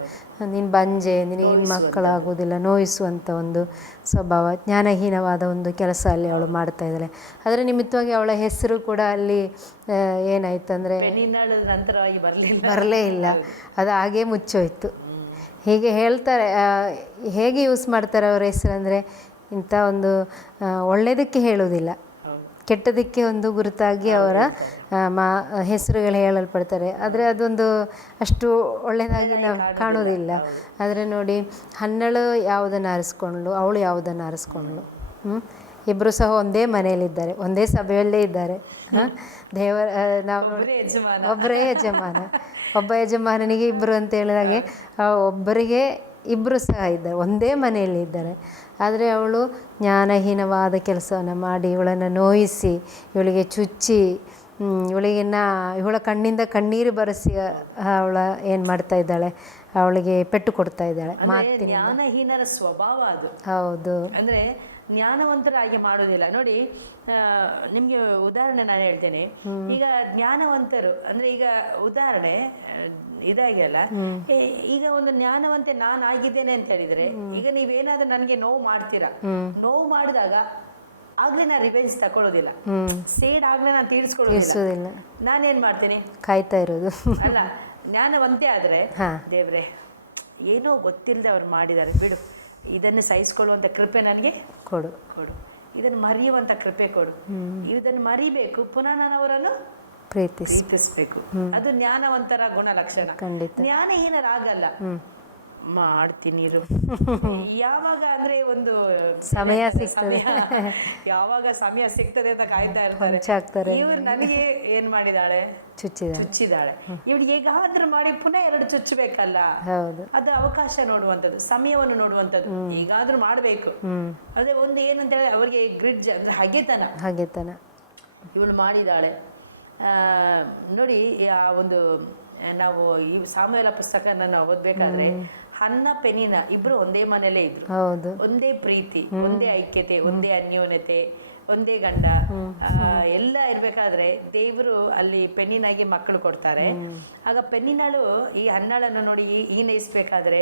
ನೀನು ಬಂಜೆ, ನಿನಗೇನು ಮಕ್ಕಳಾಗೋದಿಲ್ಲ, ನೋಯಿಸುವಂಥ ಒಂದು ಸ್ವಭಾವ, ಜ್ಞಾನಹೀನವಾದ ಒಂದು ಕೆಲಸ ಅಲ್ಲಿ ಅವಳು ಮಾಡ್ತಾ ಇದ್ದಾಳೆ. ಅದರ ನಿಮಿತ್ತವಾಗಿ ಅವಳ ಹೆಸರು ಕೂಡ ಅಲ್ಲಿ ಏನಾಯ್ತಂದರೆ ಬರಲೇ ಇಲ್ಲ, ಅದು ಹಾಗೇ ಮುಚ್ಚೋಯ್ತು. ಹೀಗೆ ಹೇಳ್ತಾರೆ, ಹೇಗೆ ಯೂಸ್ ಮಾಡ್ತಾರೆ ಅವರ ಹೆಸರು ಅಂದರೆ, ಇಂಥ ಒಂದು ಒಳ್ಳೆಯದಕ್ಕೆ ಹೇಳೋದಿಲ್ಲ, ಕೆಟ್ಟದಕ್ಕೆ ಒಂದು ಗುರುತಾಗಿ ಅವರ ಹೆಸರುಗಳು ಹೇಳಲ್ಪಡ್ತಾರೆ. ಆದರೆ ಅದೊಂದು ಅಷ್ಟು ಒಳ್ಳೆಯದಾಗಿ ನಾವು ಕಾಣೋದಿಲ್ಲ. ಆದರೆ ನೋಡಿ, ಹನ್ನಳು ಯಾವುದನ್ನು ಆರಿಸ್ಕೊಂಡ್ಳು, ಅವಳು ಯಾವುದನ್ನು ಆರಿಸ್ಕೊಂಡ್ಳು. ಇಬ್ಬರು ಸಹ ಒಂದೇ ಮನೆಯಲ್ಲಿದ್ದಾರೆ, ಒಂದೇ ಸಭೆಯಲ್ಲೇ ಇದ್ದಾರೆ. ದೇವರ ನಾವು ಒಬ್ಬರೇ ಯಜಮಾನ, ಒಬ್ಬ ಯಜಮಾನನಿಗೆ ಇಬ್ಬರು ಅಂತ ಹೇಳಿದಾಗೆ ಒಬ್ಬರಿಗೆ ಇಬ್ಬರು ಸಹ ಇದ್ದಾರೆ, ಒಂದೇ ಮನೆಯಲ್ಲಿ ಇದ್ದಾರೆ. ಆದರೆ ಅವಳು ಜ್ಞಾನಹೀನವಾದ ಕೆಲಸವನ್ನು ಮಾಡಿ ಇವಳನ್ನು ನೋಯಿಸಿ, ಇವಳಿಗೆ ಚುಚ್ಚಿ, ಇವಳ ಕಣ್ಣಿಂದ ಕಣ್ಣೀರು ಬರೆಸಿ ಅವಳ ಏನು ಮಾಡ್ತಾ ಇದ್ದಾಳೆ, ಅವಳಿಗೆ ಪೆಟ್ಟು ಕೊಡ್ತಾ ಇದ್ದಾಳೆ ಮಾತಿನ. ಜ್ಞಾನಹೀನರ ಸ್ವಭಾವ ಅದು. ಹೌದು, ಅಂದರೆ ಜ್ಞಾನವಂತರಾಗಿ ಮಾಡೋದಿಲ್ಲ. ನೋಡಿ, ನಿಮಗೆ ಉದಾಹರಣೆ ನಾನು ಹೇಳ್ತೇನೆ. ಈಗ ಜ್ಞಾನವಂತರು ಅಂದರೆ, ಈಗ ಉದಾಹರಣೆ ಇದಾಗಿರಲ್ಲ, ಈಗ ಒಂದು ಜ್ಞಾನವಂತೆ ನಾನು ಆಗಿದ್ದೇನೆ ಅಂತ ಹೇಳಿದ್ರೆ, ಈಗ ನೀವೇನಾದ್ರೂ ನನಗೆ ನೋವು ಮಾಡ್ತೀರಾ, ನೋವು ಮಾಡಿದಾಗ ಆಗ್ಲೇ ನಾನು ರಿವೆಂಜ್ ತಕೊಳ್ಳೋದಿಲ್ಲ, ಸೇಡ್ ಆಗ್ಲೇ ನಾನು ತೀರಿಸ್ಕೊಳ್ಳೋದಿಲ್ಲ. ನಾನೇನ್ ಮಾಡ್ತೇನೆ, ಕಾಯ್ತಾ ಇರೋದು. ಅಲ್ಲ, ಜ್ಞಾನವಂತೆ ಆದ್ರೆ ದೇವ್ರೆ ಏನೋ ಗೊತ್ತಿಲ್ಲದೆ ಅವ್ರು ಮಾಡಿದ್ದಾರೆ ಬಿಡು, ಇದನ್ನು ಸಹಿಸ್ಕೊಳ್ಳುವಂಥ ಕೃಪೆ ನನಗೆ ಕೊಡು. ಇದನ್ನು ಮರೆಯುವಂತ ಕೃಪೆ ಕೊಡು. ಇದನ್ನು ಮರಿಬೇಕು, ಪುನಃ ನಾನು ಅವರನ್ನು ಪ್ರೀತಿಸ್ಬೇಕು. ಅದು ಜ್ಞಾನವಂತರ ಗುಣಲಕ್ಷಣ. ಜ್ಞಾನಹೀನರಾಗಲ್ಲ. ಮಾಡ್ತೀನಿ ಇರು. ಯಾವಾಗ ಅಂದ್ರೆ ಒಂದು ಸಮಯ ಸಿಗ್ತದೆ, ಯಾವಾಗ ಸಮಯ ಸಿಗ್ತದೆ ಅಂತ ಕಾಯ್ತಾ ಇರ್ತಾರೆ. ಇವ್ರು ನನಗೆ ಏನ್ ಮಾಡಿದಾಳೆ, ಚುಚ್ಚಿದಾಳೆ. ಇವ್ರು ಹೇಗಾದ್ರೂ ಮಾಡಿ ಪುನಃ 2 ಚುಚ್ಚಬೇಕಲ್ಲ. ಅದು ಅವಕಾಶ ನೋಡುವಂಥದ್ದು, ಸಮಯವನ್ನು ನೋಡುವಂಥದ್ದು. ಹೇಗಾದ್ರೂ ಮಾಡ್ಬೇಕು. ಅದೇ ಒಂದು ಏನಂತ ಹೇಳಿದ್ರೆ ಅವ್ರಿಗೆ ಗ್ರಿಡ್ಜ್ ಅಂದ್ರೆ ಹಗೆತನ ಇವಳು ಮಾಡಿದಾಳೆ. ನೋಡಿ, ಆ ಒಂದು ನಾವು ಈ ಸಾಮುವೇಲ ಪುಸ್ತಕ ನಾವು ಓದ್ಬೇಕಾದ್ರೆ ಹನ್ನ ಪೆನಿನ ಇಬ್ರು ಒಂದೇ ಮನೆಯಲ್ಲೇ ಇದ್ರು. ಒಂದೇ ಪ್ರೀತಿ, ಒಂದೇ ಐಕ್ಯತೆ, ಒಂದೇ ಅನ್ಯೋನ್ಯತೆ, ಒಂದೇ ಗಂಡ ಎಲ್ಲ ಇರ್ಬೇಕಾದ್ರೆ ದೇವರು ಅಲ್ಲಿ ಪೆನ್ನಿನಾಗಿ ಮಕ್ಕಳು ಕೊಡ್ತಾರೆ. ಆಗ ಪೆನ್ನಿನಳು ಈ ಹನ್ನಳನ್ನು ನೋಡಿ ಈನೈಸ್ಬೇಕಾದ್ರೆ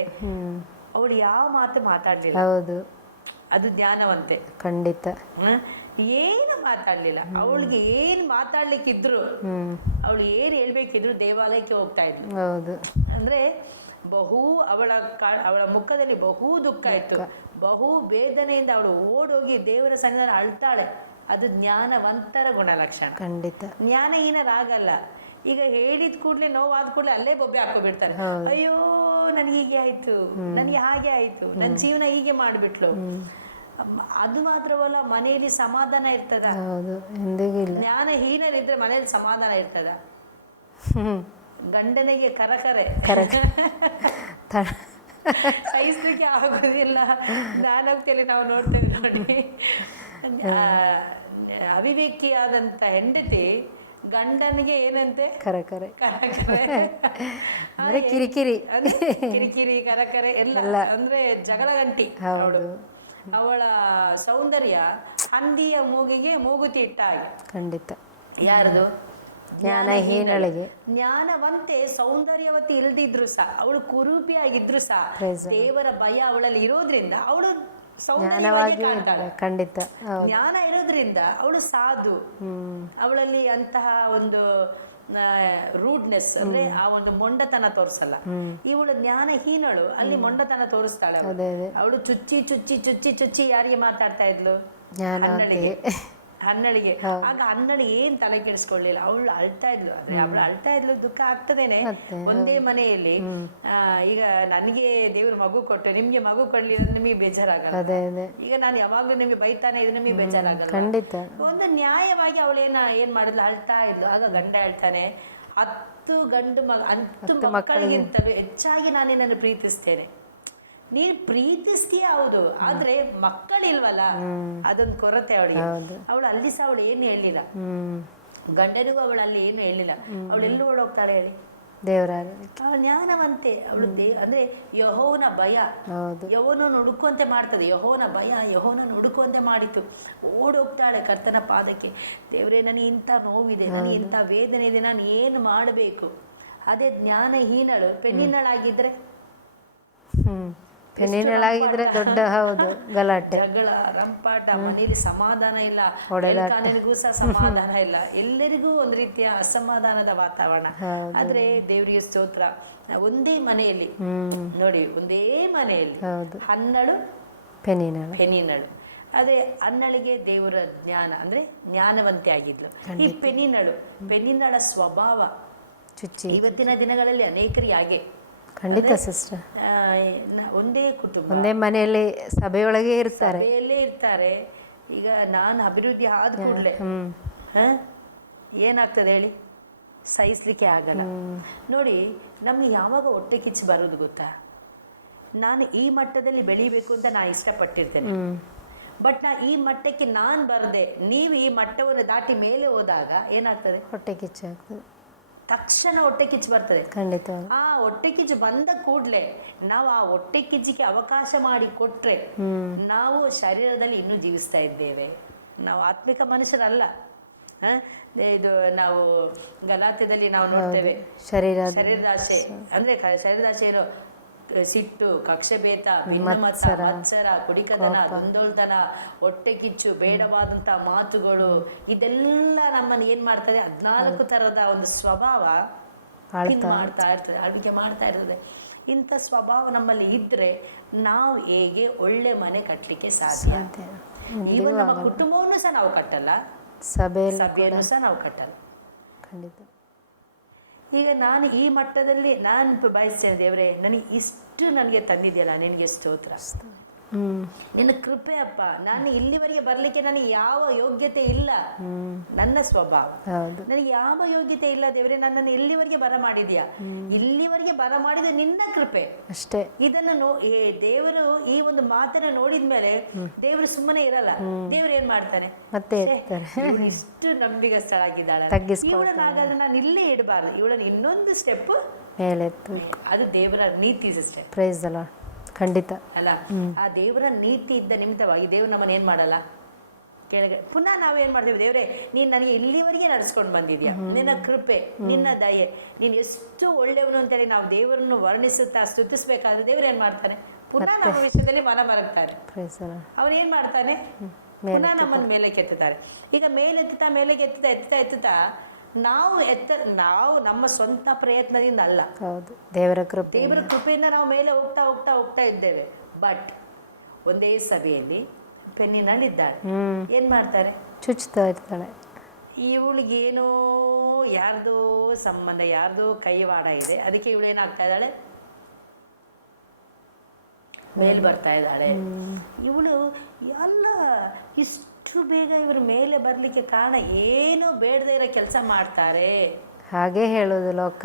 ಅವಳು ಯಾವ ಮಾತು ಮಾತಾಡ್ಲಿಲ್ಲ. ಅದು ಜ್ಞಾನವಂತೆ. ಖಂಡಿತ ಏನು ಮಾತಾಡ್ಲಿಲ್ಲ. ಅವಳಿಗೆ ಏನ್ ಮಾತಾಡ್ಲಿಕ್ಕಿದ್ರು, ಅವಳು ಏನ್ ಹೇಳ್ಬೇಕಿದ್ರು ದೇವಾಲಯಕ್ಕೆ ಹೋಗ್ತಾ ಇದ್ಲು. ಅಂದ್ರೆ ಅವಳ ಮುಖದಲ್ಲಿ ಬಹು ದುಃಖ ಇತ್ತು, ಬಹು ವೇದನೆಯಿಂದ ಅವಳು ಓಡೋಗಿ ದೇವರ ಸನ್ನಿಧಾನ ಅಳ್ತಾಳೆ. ಅದು ಜ್ಞಾನವಂತರ ಗುಣಲಕ್ಷಣ. ಖಂಡಿತ ಜ್ಞಾನಹೀನರಾಗಲ್ಲ. ಈಗ ಹೇಳಿದ ಕೂಡ್ಲೆ, ನೋವಾದ ಕೂಡ್ಲೆ ಅಲ್ಲೇ ಬೊಬ್ಬೆ ಹಾಕೋಬಿಡ್ತಾರೆ. ಅಯ್ಯೋ ನನ್ಗೆ ಹೀಗೆ ಆಯ್ತು, ನನ್ಗೆ ಹಾಗೆ ಆಯ್ತು, ನನ್ನ ಜೀವನ ಹೀಗೆ ಮಾಡ್ಬಿಟ್ಲು. ಅದು ಮಾತ್ರವಲ್ಲ, ಮನೆಯಲ್ಲಿ ಸಮಾಧಾನ ಇರ್ತದ? ಜ್ಞಾನಹೀನರಿದ್ರೆ ಮನೆಯಲ್ಲಿ ಸಮಾಧಾನ ಇರ್ತದ? ಗಂಡನಿಗೆ ಕರಕರೆ ಸಹಿಸ್ಲಿಕ್ಕೆ ಆಗೋದಿಲ್ಲ. ಜ್ಞಾನೋಕ್ತಿಯಲ್ಲಿ ನಾವು ನೋಡ್ತೇವೆ ನೋಡಿ, ಅವಿವೇಕಿಯಾದಂತ ಹೆಂಡತಿ ಗಂಡನಿಗೆ ಏನಂತೆ ಕರಕರೆ ಕಿರಿಕಿರಿ ಕರಕರೆ ಎಲ್ಲ ಅಂದ್ರೆ ಜಗಳ ಗಂಟಿ. ಅವಳ ಸೌಂದರ್ಯ ಹಂದಿಯ ಮೂಗಿಗೆ ಮೂಗುತಿ ಇಟ್ಟ ಹಾಗೆ. ಖಂಡಿತ. ಯಾರದು? ಜ್ಞಾನಹೀನಳಿಗೆ. ಜ್ಞಾನವಂತೆ ಸೌಂದರ್ಯವತಿ ಇಲ್ದಿದ್ರು ಸಹ, ಅವಳು ಕುರೂಪಿಯಾಗಿದ್ರು ಸಹ, ದೇವರ ಭಯ ಅವಳಲ್ಲಿ ಇರೋದ್ರಿಂದ ಅವಳು ಖಂಡಿತ ಜ್ಞಾನ ಇರೋದ್ರಿಂದ ಅವಳು ಸಾಧು. ಅವಳಲ್ಲಿ ಅಂತಹ ಒಂದು ರೂಡ್ನೆಸ್ ಅಂದ್ರೆ ಆ ಒಂದು ಮೊಂಡತನ ತೋರಿಸಲ್ಲ. ಇವಳು ಜ್ಞಾನಹೀನಳು, ಅಲ್ಲಿ ಮೊಂಡತನ ತೋರಿಸ್ತಾಳೆ. ಅವಳು ಚುಚ್ಚಿ ಚುಚ್ಚಿ ಚುಚ್ಚಿ ಚುಚ್ಚಿ ಯಾರಿಗೆ ಮಾತಾಡ್ತಾ ಇದ್ಲು? ಹನ್ನಳಿಗೆ. ಆಗ ಹನ್ನಳಿ ಏನ್ ತಲೆ ಕೆಡಿಸ್ಕೊಳ್ಳಿಲ್ಲ, ಅವಳು ಅಳ್ತಾ ಇದ್ಲು. ಅವಳು ಅಳ್ತಾ ಇದ್ಲು, ದುಃಖ ಆಗ್ತದೇನೆ. ಒಂದೇ ಮನೆಯಲ್ಲಿ ಈಗ ನನಗೆ ದೇವ್ರ ಮಗು ಕೊಟ್ಟು ನಿಮ್ಗೆ ಮಗು ಕೊಡ್ಲಿ ಅಂದ್ರೆ ನಿಮಗೆ ಬೇಜಾರಾಗಲ್ಲ. ಈಗ ನಾನು ಯಾವಾಗ್ಲೂ ನಿಮ್ಗೆ ಬೈತಾನೆ ಇದ್ರೆ ನಿಮಗೆ ಬೇಜಾರಾಗಲ್ಲ. ಖಂಡಿತ. ಒಂದು ನ್ಯಾಯವಾಗಿ ಅವಳು ಏನ್ ಮಾಡಿದ್ಲು, ಅಳ್ತಾ ಇದ್ಲು. ಆಗ ಗಂಡ ಹೇಳ್ತಾನೆ, 10 ಮಕ್ಕಳಿಗಿಂತಲೂ ಹೆಚ್ಚಾಗಿ ನಾನು ನಿನ್ನನ್ನು ಪ್ರೀತಿಸ್ತೇನೆ. ನೀನ್ ಪ್ರೀತಿಸ್ತೀಯ ಹೌದು, ಆದ್ರೆ ಮಕ್ಕಳಿಲ್ವಲ್ಲ, ಅದೊಂದು ಕೊರತೆ ಅವಳಿಗೆ. ಅವಳು ಅಲ್ಲಿ ಸಹ ಅವಳು ಏನು ಹೇಳಿಲ್ಲ, ಗಂಡನಿಗೂ ಅವಳು ಅಲ್ಲಿ ಏನು ಹೇಳಿಲ್ಲ. ಅವಳು ಎಲ್ಲೂ ಓಡೋಗ್ತಾಳೆ ಹೇಳಿ? ದೇವರ ಜ್ಞಾನವಂತೆ ಅವಳು. ಅಂದ್ರೆ ಯೆಹೋವನ ಭಯ ಯೆಹೋವನನ್ನು ಹುಡುಕುವಂತೆ ಮಾಡ್ತದೆ. ಯೆಹೋವನ ಭಯ ಯೆಹೋವನನ್ನು ಹುಡುಕುವಂತೆ ಮಾಡಿತು. ಓಡೋಗ್ತಾಳೆ ಕರ್ತನ ಪಾದಕ್ಕೆ. ದೇವರೇ, ನನಗೆ ಇಂಥ ನೋವಿದೆ, ನನಗೆ ಇಂಥ ವೇದನೆ ಇದೆ, ನಾನು ಏನು ಮಾಡಬೇಕು? ಅದೇ ಜ್ಞಾನಹೀನಳು ಪೆನ್ನಿನಳಾಗಿದ್ರೆ ಪೆನ್ನಿನಳಾಗಿದ್ರೆ ದೊಡ್ಡ ಗಲಾಟೆ, ಜಗಳ, ರಂಪಾಟ, ಮನೆಯಲ್ಲಿ ಸಮಾಧಾನ ಇಲ್ಲ, ನನಗೂ ಸಹ ಸಮಾಧಾನ ಇಲ್ಲ, ಎಲ್ಲರಿಗೂ ಒಂದು ರೀತಿಯ ಅಸಮಾಧಾನದ ವಾತಾವರಣ. ಆದ್ರೆ ದೇವರಿಗೆ ಸ್ತೋತ್ರ, ಒಂದೇ ಮನೆಯಲ್ಲಿ ನೋಡಿ, ಒಂದೇ ಮನೆಯಲ್ಲಿ ಹನ್ನಳು ಪೆನ್ನಿನಳು. ಅದೇ ಹನ್ನಳಿಗೆ ದೇವರ ಜ್ಞಾನ ಅಂದ್ರೆ ಜ್ಞಾನವಂತೆ ಆಗಿದ್ಲು. ಈ ಪೆನ್ನಿನಳ ಸ್ವಭಾವ ಇವತ್ತಿನ ದಿನಗಳಲ್ಲಿ ಅನೇಕರಿಗೆ ಹಾಗೆ. ಖಂಡಿತ ಸಿಸ್ಟರ್. ಒಂದೇ ಕುಟುಂಬ, ಒಂದೇ ಮನೆಯಲ್ಲಿ ಸಭೆಯೊಳಗೆ ಇರ್ತಾರೆ. ಈಗ ನಾನು ಅಭಿವೃದ್ಧಿ ಆದ ಕೂಡಲೇ ಏನಾಗ್ತದೆ ಹೇಳಿ? ಸಹಿಸ್ಲಿಕ್ಕೆ ಆಗಲ್ಲ. ನೋಡಿ, ನಮ್ಗೆ ಯಾವಾಗ ಹೊಟ್ಟೆ ಕಿಚ್ಚು ಬರೋದು ಗೊತ್ತಾ? ನಾನು ಈ ಮಟ್ಟದಲ್ಲಿ ಬೆಳಿಬೇಕು ಅಂತ ನಾನು ಇಷ್ಟಪಟ್ಟಿರ್ತೇನೆ, ಬಟ್ ಈ ಮಟ್ಟಕ್ಕೆ ನಾನು ಬರದೆ ನೀವು ಈ ಮಟ್ಟವನ್ನು ದಾಟಿ ಮೇಲೆ ಹೋದಾಗ ಏನಾಗ್ತದೆ? ಹೊಟ್ಟೆ ಕಿಚ್ಚು ಆಗ್ತದೆ. ತಕ್ಷಣ ಹೊಟ್ಟೆ ಕಿಚ್ಚು ಬರ್ತದೆ. ಖಂಡಿತ. ಆ ಹೊಟ್ಟೆ ಕಿಚ್ಚು ಬಂದ ಕೂಡ್ಲೆ ನಾವು ಆ ಹೊಟ್ಟೆ ಕಿಚ್ಚಿಗೆ ಅವಕಾಶ ಮಾಡಿ ಕೊಟ್ರೆ ನಾವು ಶರೀರದಲ್ಲಿ ಇನ್ನೂ ಜೀವಿಸ್ತಾ ಇದ್ದೇವೆ. ನಾವು ಆತ್ಮಿಕ ಮನುಷ್ಯರಲ್ಲ. ಇದು ನಾವು ಗಲಾತ್ಯದಲ್ಲಿ ನಾವು ನೋಡ್ತೇವೆ, ಶರೀರದಾಶೆ ಅಂದ್ರೆ ಶರೀರದಾಶೆ ಇರೋ ಸಿಟ್ಟು, ಕಕ್ಷಭೇದ, ಮತ್ಸರ, ಕುಡಿಕತನ, ದುಂದೋಳ್ತನ, ಹೊಟ್ಟೆ ಕಿಚ್ಚು, ಬೇಡವಾದಂತ ಮಾತುಗಳು, ಇದೆಲ್ಲ ನಮ್ಮನ್ನು ಏನ್ ಮಾಡ್ತದೆ? 14 ತರದ ಒಂದು ಸ್ವಭಾವ ಆಳ್ವಿಕೆ ಮಾಡ್ತಾ ಇರ್ತದೆ. ಇಂಥ ಸ್ವಭಾವ ನಮ್ಮಲ್ಲಿ ಇದ್ರೆ ನಾವು ಹೇಗೆ ಒಳ್ಳೆ ಮನೆ ಕಟ್ಟಲಿಕ್ಕೆ ಸಾಧ್ಯ? ಈವನ್ ನಮ್ಮ ಕುಟುಂಬವನ್ನು ಸಹ ನಾವು ಕಟ್ಟಲ್ಲ, ಸಭೆಯನ್ನು ಸಹ ನಾವು ಕಟ್ಟಲ್ಲ. ಖಂಡಿತ. ಈಗ ನಾನು ಈ ಮಟ್ಟದಲ್ಲಿ ನಾನು ಬಯಸ್ತೇನೆ, ದೇವರೇ ನನಗೆ ಇಷ್ಟು ನನಗೆ ತಂದಿದೆಯಲ್ಲ, ನಿನಗೆ ಸ್ತೋತ್ರ. ನಿನ್ನ ಕೃಪೆ ಅಪ್ಪ. ನಾನು ಇಲ್ಲಿವರೆಗೆ ಬರ್ಲಿಕ್ಕೆ ನನಗೆ ಯಾವ ಯೋಗ್ಯತೆ ಇಲ್ಲ, ನನ್ನ ಸ್ವಭಾವ, ನನಗೆ ಯಾವ ಯೋಗ್ಯತೆ ಇಲ್ಲ ದೇವರೇ. ನನ್ನನ್ನು ಇಲ್ಲಿವರೆಗೆ ಬರ ಮಾಡಿದ್ಯಾ, ಇಲ್ಲಿವರೆಗೆ ಬರ ಮಾಡಿದ ನಿನ್ನ ಕೃಪೆ ಅಷ್ಟೇ. ಇದನ್ನು ದೇವರು ಈ ಒಂದು ಮಾತನ್ನ ನೋಡಿದ್ಮೇಲೆ ದೇವರು ಸುಮ್ಮನೆ ಇರಲ್ಲ. ದೇವರು ಏನ್ ಮಾಡ್ತಾನೆ, ಮತ್ತೆ ಇಷ್ಟು ನಂಬಿಗಸ್ತಳಾಗಿದ್ದಾಳೆ, ಇವಳನ್ನ ಹಾಗಾದ್ರೆ ನಾನು ಇಲ್ಲೇ ಇಡಬಾರ್ದು, ಇವಳನ್ನ ಇನ್ನೊಂದು ಸ್ಟೆಪ್ ಮೇಲೆ. ಅದು ದೇವರ ನೀತಿ ಸಿಸ್ಟರ್. Praise the lord. ಖಂಡಿತ ಅಲ್ಲ. ಆ ದೇವರ ನೀತಿ ಇದ್ದ ನಿಮಿತ್ತವಾಗಿ ದೇವ್ರು ನಮ್ಮನ್ನ ಏನ್ ಮಾಡಲ್ಲ, ಕೆಳಗೆ ಪುನಃ ನಾವೇನ್ ಮಾಡ್ತೀವಿ, ದೇವ್ರೆ ನೀನ್ ನನಗೆ ಇಲ್ಲಿವರೆಗೆ ನಡ್ಸ್ಕೊಂಡು ಬಂದಿದ್ಯಾ, ನಿನ್ನ ಕೃಪೆ, ನಿನ್ನ ದಯೆ, ನೀನ್ ಎಷ್ಟು ಒಳ್ಳೆಯವನು ಅಂತೇಳಿ ನಾವು ದೇವರನ್ನು ವರ್ಣಿಸುತ್ತಾ ಸ್ತುತಿಸ್ಬೇಕಾದ್ರೆ ದೇವ್ರು ಏನ್ ಮಾಡ್ತಾನೆ, ಪುನಃ ನಮ್ಮ ವಿಷಯದಲ್ಲಿ ಮನ ಮರಗ್ತಾರೆ. ಅವ್ರು ಏನ್ ಮಾಡ್ತಾನೆ, ಪುನಃ ನಮ್ಮನ್ನ ಮೇಲೆ ಕೆತ್ತುತ್ತಾರೆ. ಈಗ ಮೇಲೆತ್ತುತ್ತಾ ಮೇಲೆಗೆ ಎತ್ತುತ್ತಾ ನಾವು ನಮ್ಮ ಸ್ವಂತ ಪ್ರಯತ್ನದಿಂದ ಅಲ್ಲ, ದೇವರ ಕೃಪೆಯಿಂದ ನಾವು ಮೇಲೆ ಹೋಗ್ತಾ ಇದ್ದೇವೆ. ಬಟ್ ಒಂದೇ ಸಭೆಯಲ್ಲಿ ಪೆನ್ನಿನಲ್ಲಿದ್ದಾಳೆ, ಏನ್ ಮಾಡ್ತಾರೆ, ಚುಚ್ತಾ ಇರ್ತಾಳೆ. ಇವಳಿಗೇನೋ ಯಾರ್ದೋ ಸಂಬಂಧ, ಯಾರ್ದೋ ಕೈವಾಡ ಇದೆ, ಅದಕ್ಕೆ ಇವಳು ಏನಾಗ್ತಾ ಇದ್ದಾಳೆ, ಮೇಲ್ ಬರ್ತಾ ಇದ್ದಾಳೆ. ಇವಳು ಅಲ್ಲ, ಇಷ್ಟು ಬೇಗ ಇವರು ಮೇಲೆ ಬರ್ಲಿಕ್ಕೆ ಕಾರಣ ಏನೋ ಬೇಡದೇ ಇರೋ ಕೆಲಸ ಮಾಡ್ತಾರೆ, ಹಾಗೆ ಹೇಳೋದು ಲೋಕ.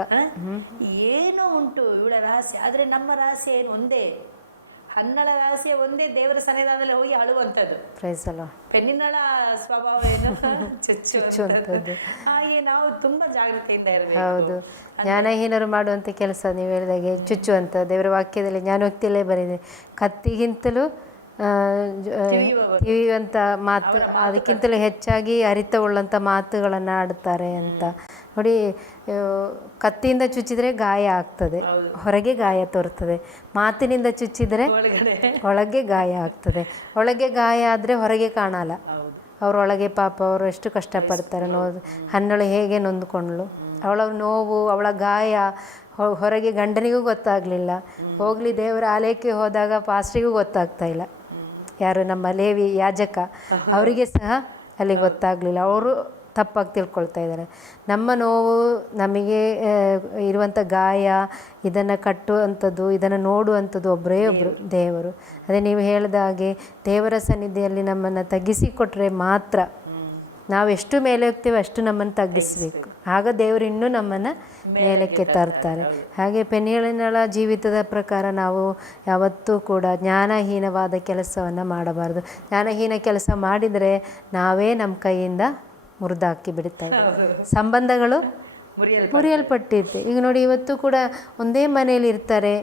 ಏನೋ ಉಂಟು ಇವಳ ರಹಸ್ಯ. ಆದ್ರೆ ನಮ್ಮ ರಹಸ್ಯ ಏನು ಒಂದೇ, ಹನ್ನಳ ರಹಸ್ಯ ಒಂದೇ, ದೇವರ ಸನ್ನಿಧಾನದಲ್ಲಿ ಹೋಗಿ ಅಳುವಂಥದ್ದು. ಪೆನ್ನಿನಳ ಸ್ವಭಾವ ಏನು, ಚುಚ್ಚುವಂಥದ್ದು. ಹಾಗೆ ನಾವು ತುಂಬಾ ಜಾಗ್ರತೆಯಿಂದ ಇರಬೇಕು. ಹೌದು, ಜ್ಞಾನಹೀನರು ಮಾಡುವಂಥ ಕೆಲಸ ನೀವು ಹೇಳಿದಾಗೆ ಚುಚ್ಚುವಂಥ. ದೇವರ ವಾಕ್ಯದಲ್ಲಿ ಜ್ಞಾನೋಕ್ತಿಯಲ್ಲೇ ಬರಿದೆ, ಕತ್ತಿಗಿಂತಲೂ ತಿವಿಯುವಂಥ ಮಾತು, ಅದಕ್ಕಿಂತಲೂ ಹೆಚ್ಚಾಗಿ ಅರಿತವುಳ್ಳಂಥ ಮಾತುಗಳನ್ನು ಆಡುತ್ತಾರೆ ಅಂತ ನೋಡಿ. ಕತ್ತಿಯಿಂದ ಚುಚ್ಚಿದ್ರೆ ಗಾಯ ಆಗ್ತದೆ, ಹೊರಗೆ ಗಾಯ ತೋರ್ತದೆ. ಮಾತಿನಿಂದ ಚುಚ್ಚಿದ್ರೆ ಒಳಗೆ ಗಾಯ ಆಗ್ತದೆ. ಒಳಗೆ ಗಾಯ ಆದರೆ ಹೊರಗೆ ಕಾಣಲ್ಲ. ಅವರೊಳಗೆ ಪಾಪ ಅವರು ಎಷ್ಟು ಕಷ್ಟಪಡ್ತಾರೆ ನೋವು. ಹನ್ನಳು ಹೇಗೆ ನೊಂದ್ಕೊಂಡ್ಳು, ಅವಳ ನೋವು, ಅವಳ ಗಾಯ ಹೊರಗೆ ಗಂಡನಿಗೂ ಗೊತ್ತಾಗಲಿಲ್ಲ. ಹೋಗಲಿ ದೇವರ ಆಲಯಕ್ಕೆ ಹೋದಾಗ ಪಾಸ್ಟ್ರಿಗೂ ಗೊತ್ತಾಗ್ತಾ ಇಲ್ಲ, ಯಾರು ನಮ್ಮ ಲೇವಿ ಯಾಜಕ, ಅವರಿಗೆ ಸಹ ಅಲ್ಲಿ ಗೊತ್ತಾಗಲಿಲ್ಲ. ಅವರು ತಪ್ಪಾಗಿ ತಿಳ್ಕೊಳ್ತಾ ಇದ್ದಾರೆ. ನಮ್ಮ ನೋವು, ನಮಗೆ ಇರುವಂಥ ಗಾಯ, ಇದನ್ನು ಕಟ್ಟುವಂಥದ್ದು, ಇದನ್ನು ನೋಡುವಂಥದ್ದು ಒಬ್ಬರೇ ಒಬ್ಬರು ದೇವರು. ಅದೇ ನೀವು ಹೇಳಿದ ಹಾಗೆ ದೇವರ ಸನ್ನಿಧಿಯಲ್ಲಿ ನಮ್ಮನ್ನು ತಗ್ಗಿಸಿಕೊಟ್ರೆ ಮಾತ್ರ, ನಾವು ಎಷ್ಟು ಮೇಲೆ ಹೋಗ್ತೇವೆ ಅಷ್ಟು ನಮ್ಮನ್ನು ತಗ್ಗಿಸಬೇಕು, ಆಗ ದೇವರು ಇನ್ನೂ ನಮ್ಮನ್ನು ಮೇಲಕ್ಕೆ ತರ್ತಾರೆ. ಹಾಗೆ ಪೆನ್ನಿಯಳ ಜೀವಿತದ ಪ್ರಕಾರ ನಾವು ಯಾವತ್ತೂ ಕೂಡ ಜ್ಞಾನಹೀನವಾದ ಕೆಲಸವನ್ನು ಮಾಡಬಾರ್ದು. ಜ್ಞಾನಹೀನ ಕೆಲಸ ಮಾಡಿದರೆ ನಾವೇ ನಮ್ಮ ಕೈಯಿಂದ ಮುರಿದಾಕಿ ಬಿಡ್ತಾ ಇದ್ದೀವಿ. ಸಂಬಂಧಗಳು ಮುರಿಯಲ್ಪಟ್ಟಿರುತ್ತೆ. ಈಗ ನೋಡಿ, ಇವತ್ತು ಕೂಡ ಒಂದೇ ಮನೆಯಲ್ಲಿ ಇರ್ತಾರೆ,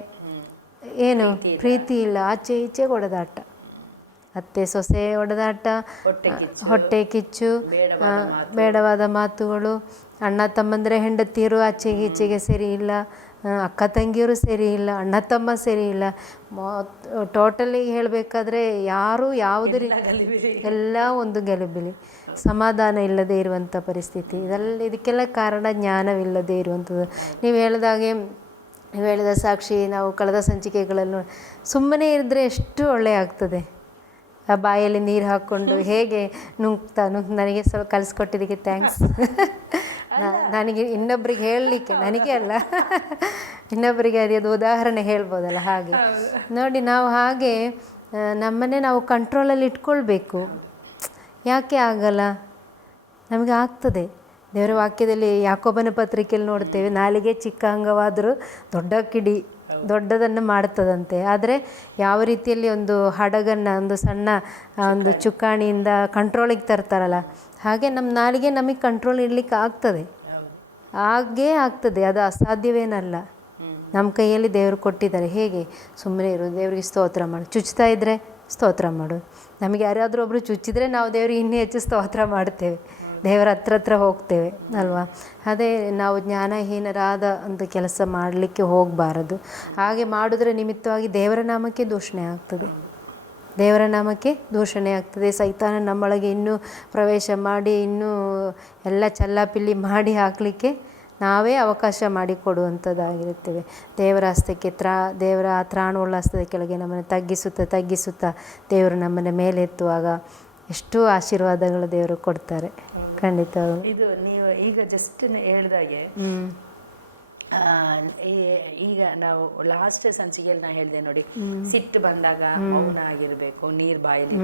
ಏನು ಪ್ರೀತಿ ಇಲ್ಲ, ಆಚೆ ಈಚೆ ಹೊಡೆದಾಟ, ಅತ್ತೆ ಸೊಸೆ ಹೊಡೆದಾಟ, ಹೊಟ್ಟೆ ಕಿಚ್ಚು, ಬೇಡವಾದ ಮಾತುಗಳು, ಅಣ್ಣ ತಮ್ಮಂದರೆ ಹೆಂಡತಿಯರು ಆಚೆಗೆ ಈಚೆಗೆ ಸರಿ ಇಲ್ಲ, ಅಕ್ಕ ತಂಗಿಯರು ಸರಿ ಇಲ್ಲ, ಅಣ್ಣ ತಮ್ಮ ಸರಿ ಇಲ್ಲ. ಟೋಟಲಿ ಹೇಳಬೇಕಾದ್ರೆ ಯಾರು ಯಾವುದೇ ಎಲ್ಲ ಒಂದು ಗಲಿಬಿಲಿ, ಸಮಾಧಾನ ಇಲ್ಲದೆ ಇರುವಂಥ ಪರಿಸ್ಥಿತಿ. ಇದಕ್ಕೆಲ್ಲ ಕಾರಣ ಜ್ಞಾನವಿಲ್ಲದೆ ಇರುವಂಥದ್ದು. ನೀವು ಹೇಳಿದ ಸಾಕ್ಷಿ ನಾವು ಕಳೆದ ಸಂಚಿಕೆಗಳಲ್ಲಿ ಸುಮ್ಮನೆ ಇದ್ದರೆ ಎಷ್ಟು ಒಳ್ಳೆಯ ಆಗ್ತದೆ. ಆ ಬಾಯಲ್ಲಿ ನೀರು ಹಾಕ್ಕೊಂಡು ಹೇಗೆ ನುಗ್ತಾ ನನಗೆ ಸ್ವಲ್ಪ ಕಲಿಸ್ಕೊಟ್ಟಿದ್ದಕ್ಕೆ ಥ್ಯಾಂಕ್ಸ್. ನನಗೆ ಇನ್ನೊಬ್ರಿಗೆ ಹೇಳಲಿಕ್ಕೆ, ನನಗೆ ಅಲ್ಲ ಇನ್ನೊಬ್ಬರಿಗೆ ಅದು ಉದಾಹರಣೆ ಹೇಳ್ಬೋದಲ್ಲ. ಹಾಗೆ ನೋಡಿ, ನಾವು ಹಾಗೆ ನಮ್ಮನ್ನೇ ನಾವು ಕಂಟ್ರೋಲಲ್ಲಿ ಇಟ್ಕೊಳ್ಬೇಕು. ಯಾಕೆ ಆಗಲ್ಲ? ನಮಗೆ ಆಗ್ತದೆ. ದೇವರ ವಾಕ್ಯದಲ್ಲಿ ಯಾಕೋಬನ ಪತ್ರಿಕೆಯಲ್ಲಿ ನೋಡ್ತೇವೆ, ನಾಲಿಗೆ ಚಿಕ್ಕ ಅಂಗವಾದರೂ ದೊಡ್ಡ ಕಿಡಿ ದೊಡ್ಡದನ್ನು ಮಾಡ್ತದಂತೆ. ಆದರೆ ಯಾವ ರೀತಿಯಲ್ಲಿ ಒಂದು ಹಡಗನ್ನು ಒಂದು ಸಣ್ಣ ಒಂದು ಚುಕ್ಕಾಣಿಯಿಂದ ಕಂಟ್ರೋಲಿಗೆ ತರ್ತಾರಲ್ಲ, ಹಾಗೆ ನಮ್ಮ ನಾಲಿಗೆ ನಮಗೆ ಕಂಟ್ರೋಲ್ ಇಡಲಿಕ್ಕೆ ಆಗ್ತದೆ. ಹಾಗೇ ಆಗ್ತದೆ, ಅದು ಅಸಾಧ್ಯವೇನಲ್ಲ. ನಮ್ಮ ಕೈಯಲ್ಲಿ ದೇವರು ಕೊಟ್ಟಿದ್ದಾರೆ. ಹೇಗೆ ಸುಮ್ಮನೆ ಇರು, ದೇವರಿಗೆ ಸ್ತೋತ್ರ ಮಾಡು. ಚುಚ್ತಾ ಇದ್ದರೆ ಸ್ತೋತ್ರ ಮಾಡು. ನಮಗೆ ಯಾರಾದರೂ ಒಬ್ಬರು ಚುಚ್ಚಿದರೆ ನಾವು ದೇವರಿಗೆ ಇನ್ನೂ ಹೆಚ್ಚು ಸ್ತೋತ್ರ ಮಾಡ್ತೇವೆ, ದೇವರ ಹತ್ರ ಹೋಗ್ತೇವೆ ಅಲ್ವಾ. ಅದೇ ನಾವು ಜ್ಞಾನಹೀನರಾದ ಒಂದು ಕೆಲಸ ಮಾಡಲಿಕ್ಕೆ ಹೋಗಬಾರದು. ಹಾಗೆ ಮಾಡಿದ್ರೆ ನಿಮಿತ್ತವಾಗಿ ದೇವರ ನಾಮಕ್ಕೆ ದೂಷಣೆ ಆಗ್ತದೆ, ದೇವರ ನಾಮಕ್ಕೆ ದೂಷಣೆ ಆಗ್ತದೆ. ಸೈತಾನ ನಮ್ಮೊಳಗೆ ಇನ್ನೂ ಪ್ರವೇಶ ಮಾಡಿ ಇನ್ನೂ ಎಲ್ಲ ಚಲ್ಲಾಪಿಲ್ಲಿ ಮಾಡಿ ಹಾಕಲಿಕ್ಕೆ ನಾವೇ ಅವಕಾಶ ಮಾಡಿಕೊಡುವಂಥದ್ದಾಗಿರುತ್ತೇವೆ. ದೇವರ ಹಸ್ತಕ್ಕೆ ದೇವರ ತ್ರಾಣುಳ್ಳ ಹಸ್ತದ ಕೆಳಗೆ ನಮ್ಮನ್ನು ತಗ್ಗಿಸುತ್ತಾ ದೇವರು ನಮ್ಮನ್ನು ಮೇಲೆತ್ತುವಾಗ ಎಷ್ಟೋ ಆಶೀರ್ವಾದಗಳು ದೇವರು ಕೊಡ್ತಾರೆ ಖಂಡಿತವಾಗ್ಲೂ. ಇದು ನೀವು ಈಗ ಜಸ್ಟ್ ಹೇಳಿದಾಗೆ ಈಗ ನಾವು ಲಾಸ್ಟ್ ಸಂಚಿಕೆಯಲ್ಲಿ ನಾ ಹೇಳಿದೆ ನೋಡಿ, ಸಿಟ್ಟು ಬಂದಾಗ ಮೌನ ಆಗಿರಬೇಕು, ನೀರು ಬಾಯಲ್ಲಿ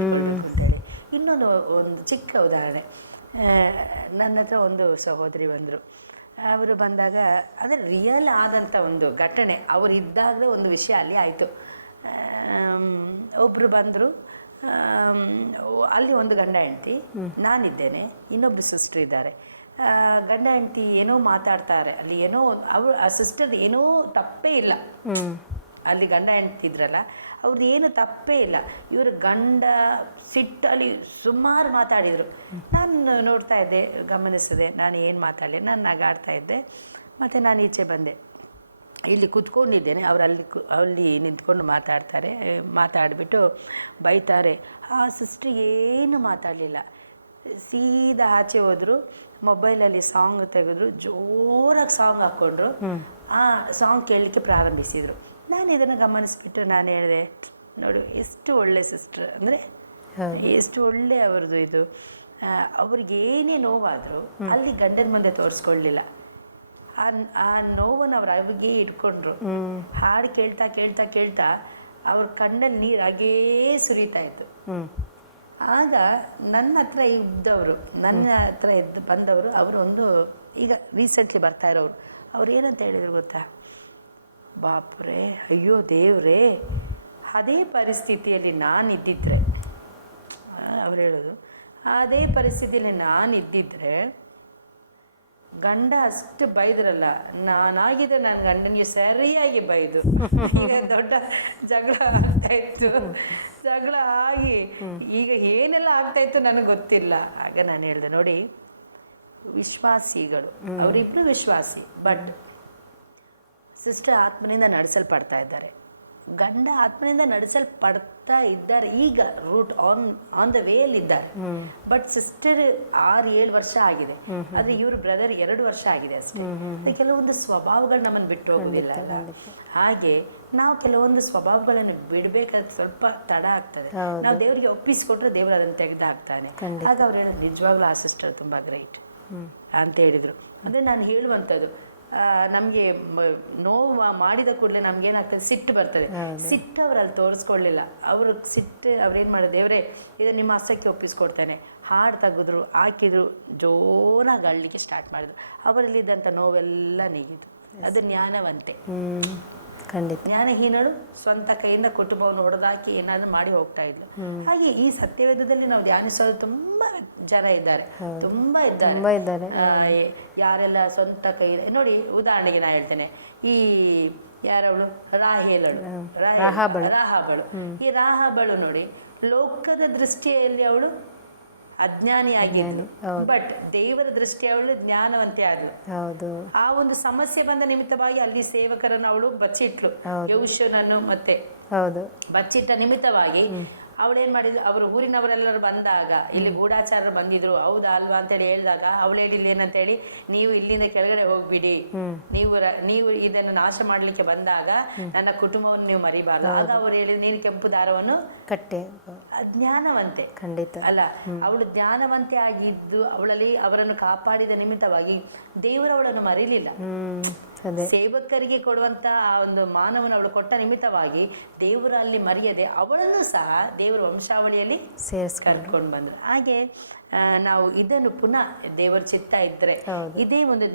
ಅಂತೇಳಿ. ಇನ್ನೊಂದು ಒಂದು ಚಿಕ್ಕ ಉದಾಹರಣೆ, ನನ್ನ ಹತ್ರ ಒಂದು ಸಹೋದರಿ ಬಂದರು. ಅವರು ಬಂದಾಗ ಅಂದರೆ ರಿಯಲ್ ಆದಂಥ ಒಂದು ಘಟನೆ, ಅವರು ಇದ್ದಾಗ ಒಂದು ವಿಷಯ ಅಲ್ಲಿ ಆಯಿತು. ಒಬ್ಬರು ಬಂದರು, ಅಲ್ಲಿ ಒಂದು ಗಂಡ ಹೆಂಡತಿ, ನಾನಿದ್ದೇನೆ, ಇನ್ನೊಬ್ರು ಸಿಸ್ಟರ್ ಇದ್ದಾರೆ. ಗಂಡ ಹೆಂಡತಿ ಏನೋ ಮಾತಾಡ್ತಾರೆ, ಅಲ್ಲಿ ಏನೋ ಅವರು ಆ ಸಿಸ್ಟರ್ ಏನೋ ತಪ್ಪೇ ಇಲ್ಲ, ಅಲ್ಲಿ ಗಂಡ ಹೆಂಡತಿ ಇದ್ರಲ್ಲ ಅವ್ರದ್ದು ಏನು ತಪ್ಪೇ ಇಲ್ಲ. ಇವರು ಗಂಡ ಸಿಟ್ಟಲ್ಲಿ ಸುಮಾರು ಮಾತಾಡಿದರು. ನಾನು ನೋಡ್ತಾ ಇದ್ದೆ, ಗಮನಿಸಿದೆ, ನಾನು ಏನು ಮಾತಾಡಲಿ, ನಾನು ನಗಾಡ್ತಾ ಇದ್ದೆ. ಮತ್ತು ನಾನು ಈಚೆ ಬಂದೆ, ಇಲ್ಲಿ ಕೂತ್ಕೊಂಡಿದ್ದೇನೆ, ಅವರು ಅಲ್ಲಿ ನಿಂತ್ಕೊಂಡು ಮಾತಾಡಿಬಿಟ್ಟು ಬೈತಾರೆ. ಆ ಸಿಸ್ಟ್ರ್ ಏನು ಮಾತಾಡಲಿಲ್ಲ, ಸೀದಾ ಆಚೆ ಹೋದರು, ಮೊಬೈಲಲ್ಲಿ ಸಾಂಗ್ ತೆಗೆದ್ರು, ಜೋರಾಗಿ ಸಾಂಗ್ ಹಾಕ್ಕೊಂಡ್ರು, ಆ ಸಾಂಗ್ ಕೇಳಲಿಕ್ಕೆ ಪ್ರಾರಂಭಿಸಿದರು. ನಾನು ಇದನ್ನು ಗಮನಿಸ್ಬಿಟ್ಟು ನಾನು ಹೇಳಿದೆ, ನೋಡು ಎಷ್ಟು ಒಳ್ಳೆ ಸಿಸ್ಟರ್, ಅಂದರೆ ಎಷ್ಟು ಒಳ್ಳೆ ಅವ್ರದ್ದು ಇದು. ಅವ್ರಿಗೆ ಏನೇ ನೋವಾದರೂ ಅಲ್ಲಿ ಗಂಡನ ಮುಂದೆ ತೋರಿಸ್ಕೊಳ್ಳಿಲ್ಲ, ಆ ನೋವನ್ನು ಅವ್ರಿಗೆ ಇಟ್ಕೊಂಡ್ರು. ಹಾಡು ಕೇಳ್ತಾ ಕೇಳ್ತಾ ಕೇಳ್ತಾ ಅವ್ರ ಕಣ್ಣಲ್ಲಿ ನೀರು ಹಾಗೇ ಸುರಿತಾ ಇತ್ತು. ಆಗ ನನ್ನ ಹತ್ರ ಬಂದವರು, ಅವರು ಒಂದು ಈಗ ರೀಸೆಂಟ್ಲಿ ಬರ್ತಾ ಇರೋರು, ಅವ್ರು ಏನಂತ ಹೇಳಿದ್ರು ಗೊತ್ತಾ, ಬಾಪ್ರೇ, ಅಯ್ಯೋ ದೇವ್ರೇ, ಅದೇ ಪರಿಸ್ಥಿತಿಯಲ್ಲಿ ನಾನಿದ್ದಿದ್ರೆ, ಅವ್ರು ಹೇಳೋದು, ಅದೇ ಪರಿಸ್ಥಿತಿಯಲ್ಲಿ ನಾನಿದ್ದಿದ್ರೆ ಗಂಡ ಅಷ್ಟು ಬೈದ್ರಲ್ಲ, ನಾನಾಗಿದೆ ನನ್ನ ಗಂಡನಿಗೆ ಸರಿಯಾಗಿ ಬೈದು ಈಗ ದೊಡ್ಡ ಜಗಳ ಆಗ್ತಾಯಿತ್ತು. ಜಗಳ ಆಗಿ ಈಗ ಏನೆಲ್ಲ ಆಗ್ತಾಯಿತ್ತು ನನಗೆ ಗೊತ್ತಿಲ್ಲ. ಆಗ ನಾನು ಹೇಳಿದೆ, ನೋಡಿ, ವಿಶ್ವಾಸಿಗಳು, ಅವರಿಬ್ಬರು ವಿಶ್ವಾಸಿ, ಬಟ್ ಸಿಸ್ಟರ್ ಆತ್ಮನಿಂದ ನಡೆಸಲ್ಪಡ್ತಾ ಇದ್ದಾರೆ, ಗಂಡ ಆತ್ಮನಿಂದ ನಡೆಸಲ್ಪಡ್ತಾ ಇದ್ದಾರೆ. ಈಗ ರೂಟ್ ಆನ್ ದ ವೇಯಲ್ಲಿ ಇದ್ದಾರೆ. ಬಟ್ ಸಿಸ್ಟರ್ 6-7 ವರ್ಷ ಆಗಿದೆ, ಆದರೆ ಇವರು ಬ್ರದರ್ 2 ವರ್ಷ ಆಗಿದೆ ಅಷ್ಟೇ. ಕೆಲವೊಂದು ಸ್ವಭಾವಗಳು ನಮ್ಮನ್ನು ಬಿಟ್ಟು ಹೋಗುದಿಲ್ಲ. ಹಾಗೆ ನಾವು ಕೆಲವೊಂದು ಸ್ವಭಾವಗಳನ್ನು ಬಿಡಬೇಕಾದ್ರೆ ಸ್ವಲ್ಪ ತಡ ಆಗ್ತದೆ. ನಾವು ದೇವರಿಗೆ ಒಪ್ಪಿಸಿಕೊಟ್ರೆ ದೇವರು ಅದನ್ನು ತೆಗೆದು ಹಾಕ್ತಾನೆ. ಆಗ ಅವ್ರು ಹೇಳಿದ್ರು, ನಿಜವಾಗ್ಲೂ ಆ ಸಿಸ್ಟರ್ ತುಂಬ ಗ್ರೇಟ್ ಅಂತ ಹೇಳಿದರು. ಅಂದರೆ ನಾನು ಹೇಳುವಂಥದ್ದು, ನಮಗೆ ನೋವು ಮಾಡಿದ ಕೂಡಲೇ ನಮ್ಗೇನಾಗ್ತದೆ, ಸಿಟ್ಟು ಬರ್ತದೆ. ಸಿಟ್ಟು ಅವರಲ್ಲಿ ತೋರಿಸ್ಕೊಳ್ಳಿಲ್ಲ. ಅವರು ಸಿಟ್ಟು ಅವ್ರೇನು ಮಾಡಿದ್ರು, ದೇವರೇ ಇದನ್ನು ನಿಮ್ಮ ಹಸ್ತಕ್ಕೆ ಒಪ್ಪಿಸ್ಕೊಡ್ತಾನೆ. ಹಾಡು ತೆಗೆದ್ರು, ಹಾಕಿದ್ರು, ಜೋರಾಗಿ ಅಳ್ಲಿಕ್ಕೆ ಸ್ಟಾರ್ಟ್ ಮಾಡಿದ್ರು. ಅವರಲ್ಲಿದ್ದಂಥ ನೋವೆಲ್ಲ ನೀಗಿತು. ಅದು ಜ್ಞಾನವಂತೆ. ಖಂಡಿತ. ಜ್ಞಾನಹೀನಳು ಸ್ವಂತ ಕೈಯಿಂದ ಕುಟುಂಬವನ್ನು ಹೊಡೆದಾಕಿ ಏನಾದರೂ ಮಾಡಿ ಹೋಗ್ತಾ ಇದ್ಲು. ಹಾಗೆ ಈ ಸತ್ಯವೇದದಲ್ಲಿ ನಾವು ಧ್ಯಾನಿಸೋದು ತುಂಬಾ ಜನ ಇದ್ದಾರೆ, ತುಂಬಾ ಇದ್ದಾರೆ. ಯಾರೆಲ್ಲ ಸ್ವಂತ ಕೈ, ನೋಡಿ ಉದಾಹರಣೆಗೆ ನಾ ಹೇಳ್ತೇನೆ, ಈ ಯಾರವಳು ರಾಹಾಬಳು. ಈ ರಾಹಾಬಳು ನೋಡಿ, ಲೋಕದ ದೃಷ್ಟಿಯಲ್ಲಿ ಅವಳು ಅಜ್ಞಾನಿಯಾಗಿದ್ಲು, ಬಟ್ ದೇವರ ದೃಷ್ಟಿ ಅವಳು ಜ್ಞಾನವಂತೆ ಆದ್ಲು. ಆ ಒಂದು ಸಮಸ್ಯೆ ಬಂದ ನಿಮಿತ್ತವಾಗಿ ಅಲ್ಲಿ ಸೇವಕರನ್ನು ಅವಳು ಬಚ್ಚಿಟ್ಲು, ಯೌಶನನ್ನು ಮತ್ತೆ ಬಚ್ಚಿಟ್ಟ ನಿಮಿತ್ತವಾಗಿ ಅವಳೇನ್ ಮಾಡಿದ್ಲು, ಅವರು ಊರಿನವರೆಲ್ಲರೂ ಬಂದಾಗ, ಇಲ್ಲಿ ಗೂಢಾಚಾರರು ಬಂದಿದ್ರು, ಹೌದಾ ಅಲ್ವಾ ಅಂತೇಳಿ ಹೇಳಿದಾಗ ಅವಳು ಹೇಳಿಲ್ಲ ಏನಂತೇಳಿ, ನೀವು ಇಲ್ಲಿಂದ ಕೆಳಗಡೆ ಹೋಗ್ಬಿಡಿ, ನೀವು ಇದನ್ನು ನಾಶ ಮಾಡ್ಲಿಕ್ಕೆ ಬಂದಾಗ ನನ್ನ ಕುಟುಂಬವನ್ನು ನೀವು ಮರಿಬಾರ್ದು. ಆಗ ಅವ್ರು ಹೇಳಿದ್ರು, ನೀನು ಕೆಂಪು ದಾರವನ್ನು ಕಟ್ಟೆ. ಜ್ಞಾನವಂತೆ, ಖಂಡಿತ ಅಲ್ಲ, ಅವಳು ಜ್ಞಾನವಂತೆ ಆಗಿದ್ದು ಅವಳಲ್ಲಿ ಅವರನ್ನು ಕಾಪಾಡಿದ ನಿಮಿತ್ತವಾಗಿ ದೇವರು ಅವಳನ್ನು ಮರಿಲಿಲ್ಲ. ಸೇವಕರಿಗೆ ಕೊಡುವಂತ ಆ ಒಂದು ಮಾನವನ್ನು ಅವಳು ಕೊಟ್ಟ ನಿಮಿತ್ತವಾಗಿ ದೇವರು ಅಲ್ಲಿ ಮರೆಯದೆ ಅವಳನ್ನು ಸಹ ದೇವರ ವಂಶಾವಳಿಯಲ್ಲಿ ಕಂಡುಕೊಂಡು ಬಂದ್ರು. ಹಾಗೆ ನಾವು ಇದನ್ನು ಪುನಃ ದೇವರ ಚಿತ್ತ ಇದ್ರೆ, ಇದೇ ಒಂದು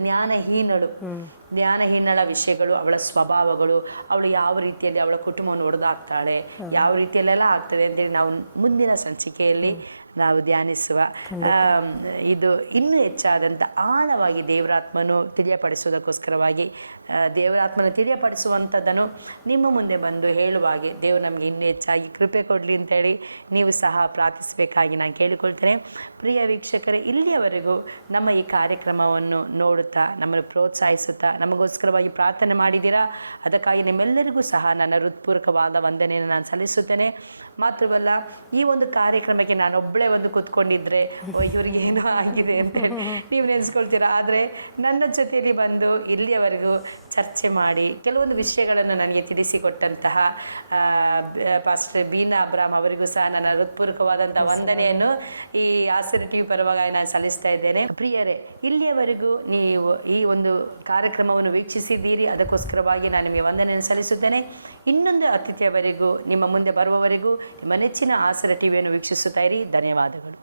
ಜ್ಞಾನಹೀನಳ ವಿಷಯಗಳು, ಅವಳ ಸ್ವಭಾವಗಳು, ಅವಳು ಯಾವ ರೀತಿಯಲ್ಲಿ ಅವಳ ಕುಟುಂಬವನ್ನು ಒಡೆದಾಕ್ತಾಳೆ, ಯಾವ ರೀತಿಯಲ್ಲೆಲ್ಲ ಆಗ್ತದೆ ಅಂತೇಳಿ ನಾವು ಮುಂದಿನ ಸಂಚಿಕೆಯಲ್ಲಿ ನಾವು ಧ್ಯಾನಿಸುವ. ಇದು ಇನ್ನೂ ಹೆಚ್ಚಾದಂಥ ಆಳವಾಗಿ ದೇವರಾತ್ಮನು ತಿಳಿಯಪಡಿಸುವುದಕ್ಕೋಸ್ಕರವಾಗಿ, ದೇವರಾತ್ಮನ ತಿಳಿಯಪಡಿಸುವಂಥದ್ದನ್ನು ನಿಮ್ಮ ಮುಂದೆ ಬಂದು ಹೇಳುವಾಗೆ ದೇವರು ನಮಗೆ ಇನ್ನೂ ಹೆಚ್ಚಾಗಿ ಕೃಪೆ ಕೊಡಲಿ ಅಂತೇಳಿ ನೀವು ಸಹ ಪ್ರಾರ್ಥಿಸಬೇಕಾಗಿ ನಾನು ಕೇಳಿಕೊಳ್ತೇನೆ. ಪ್ರಿಯ ವೀಕ್ಷಕರೇ, ಇಲ್ಲಿಯವರೆಗೂ ನಮ್ಮ ಈ ಕಾರ್ಯಕ್ರಮವನ್ನು ನೋಡುತ್ತಾ, ನಮ್ಮನ್ನು ಪ್ರೋತ್ಸಾಹಿಸುತ್ತಾ, ನಮಗೋಸ್ಕರವಾಗಿ ಪ್ರಾರ್ಥನೆ ಮಾಡಿದ್ದೀರಾ. ಅದಕ್ಕಾಗಿ ನಿಮ್ಮೆಲ್ಲರಿಗೂ ಸಹ ನನ್ನ ಹೃತ್ಪೂರ್ವಕವಾದ ವಂದನೆಯನ್ನು ನಾನು ಸಲ್ಲಿಸುತ್ತೇನೆ. ಮಾತ್ರವಲ್ಲ ಈ ಒಂದು ಕಾರ್ಯಕ್ರಮಕ್ಕೆ ನಾನು ಒಬ್ಬಳೇ ಒಂದು ಕೂತ್ಕೊಂಡಿದ್ರೆ ಇವ್ರಿಗೆ ಏನೋ ಆಗಿದೆ ಅಂತ ನೀವು ನೆನೆಸ್ಕೊಳ್ತೀರಾ. ಆದರೆ ನನ್ನ ಜೊತೆಯಲ್ಲಿ ಬಂದು ಇಲ್ಲಿಯವರೆಗೂ ಚರ್ಚೆ ಮಾಡಿ ಕೆಲವೊಂದು ವಿಷಯಗಳನ್ನು ನನಗೆ ತಿಳಿಸಿಕೊಟ್ಟಂತಹ ಪಾಸ್ಟರ್ ಬೀನಾ ಅಬ್ರಾಮ್ ಅವರಿಗೂ ಸಹ ನನ್ನ ಹೃತ್ಪೂರ್ವಕವಾದಂಥ ವಂದನೆಯನ್ನು ಈ ಆಸಿರ್ ಟಿವಿ ಪರವಾಗಿ ನಾನು ಸಲ್ಲಿಸ್ತಾ ಇದ್ದೇನೆ. ಪ್ರಿಯರೇ, ಇಲ್ಲಿಯವರೆಗೂ ನೀವು ಈ ಒಂದು ಕಾರ್ಯಕ್ರಮವನ್ನು ವೀಕ್ಷಿಸಿದ್ದೀರಿ, ಅದಕ್ಕೋಸ್ಕರವಾಗಿ ನಾನು ನಿಮಗೆ ವಂದನೆಯನ್ನು ಸಲ್ಲಿಸುತ್ತೇನೆ. ಇನ್ನೊಂದು ಅತಿಥಿಯವರೆಗೂ ನಿಮ್ಮ ಮುಂದೆ ಬರುವವರೆಗೂ ನಿಮ್ಮ ನೆಚ್ಚಿನ ಆಸಿರ್ ಟಿವಿಯನ್ನು ವೀಕ್ಷಿಸುತ್ತಾ ಇರಿ. ಧನ್ಯವಾದಗಳು.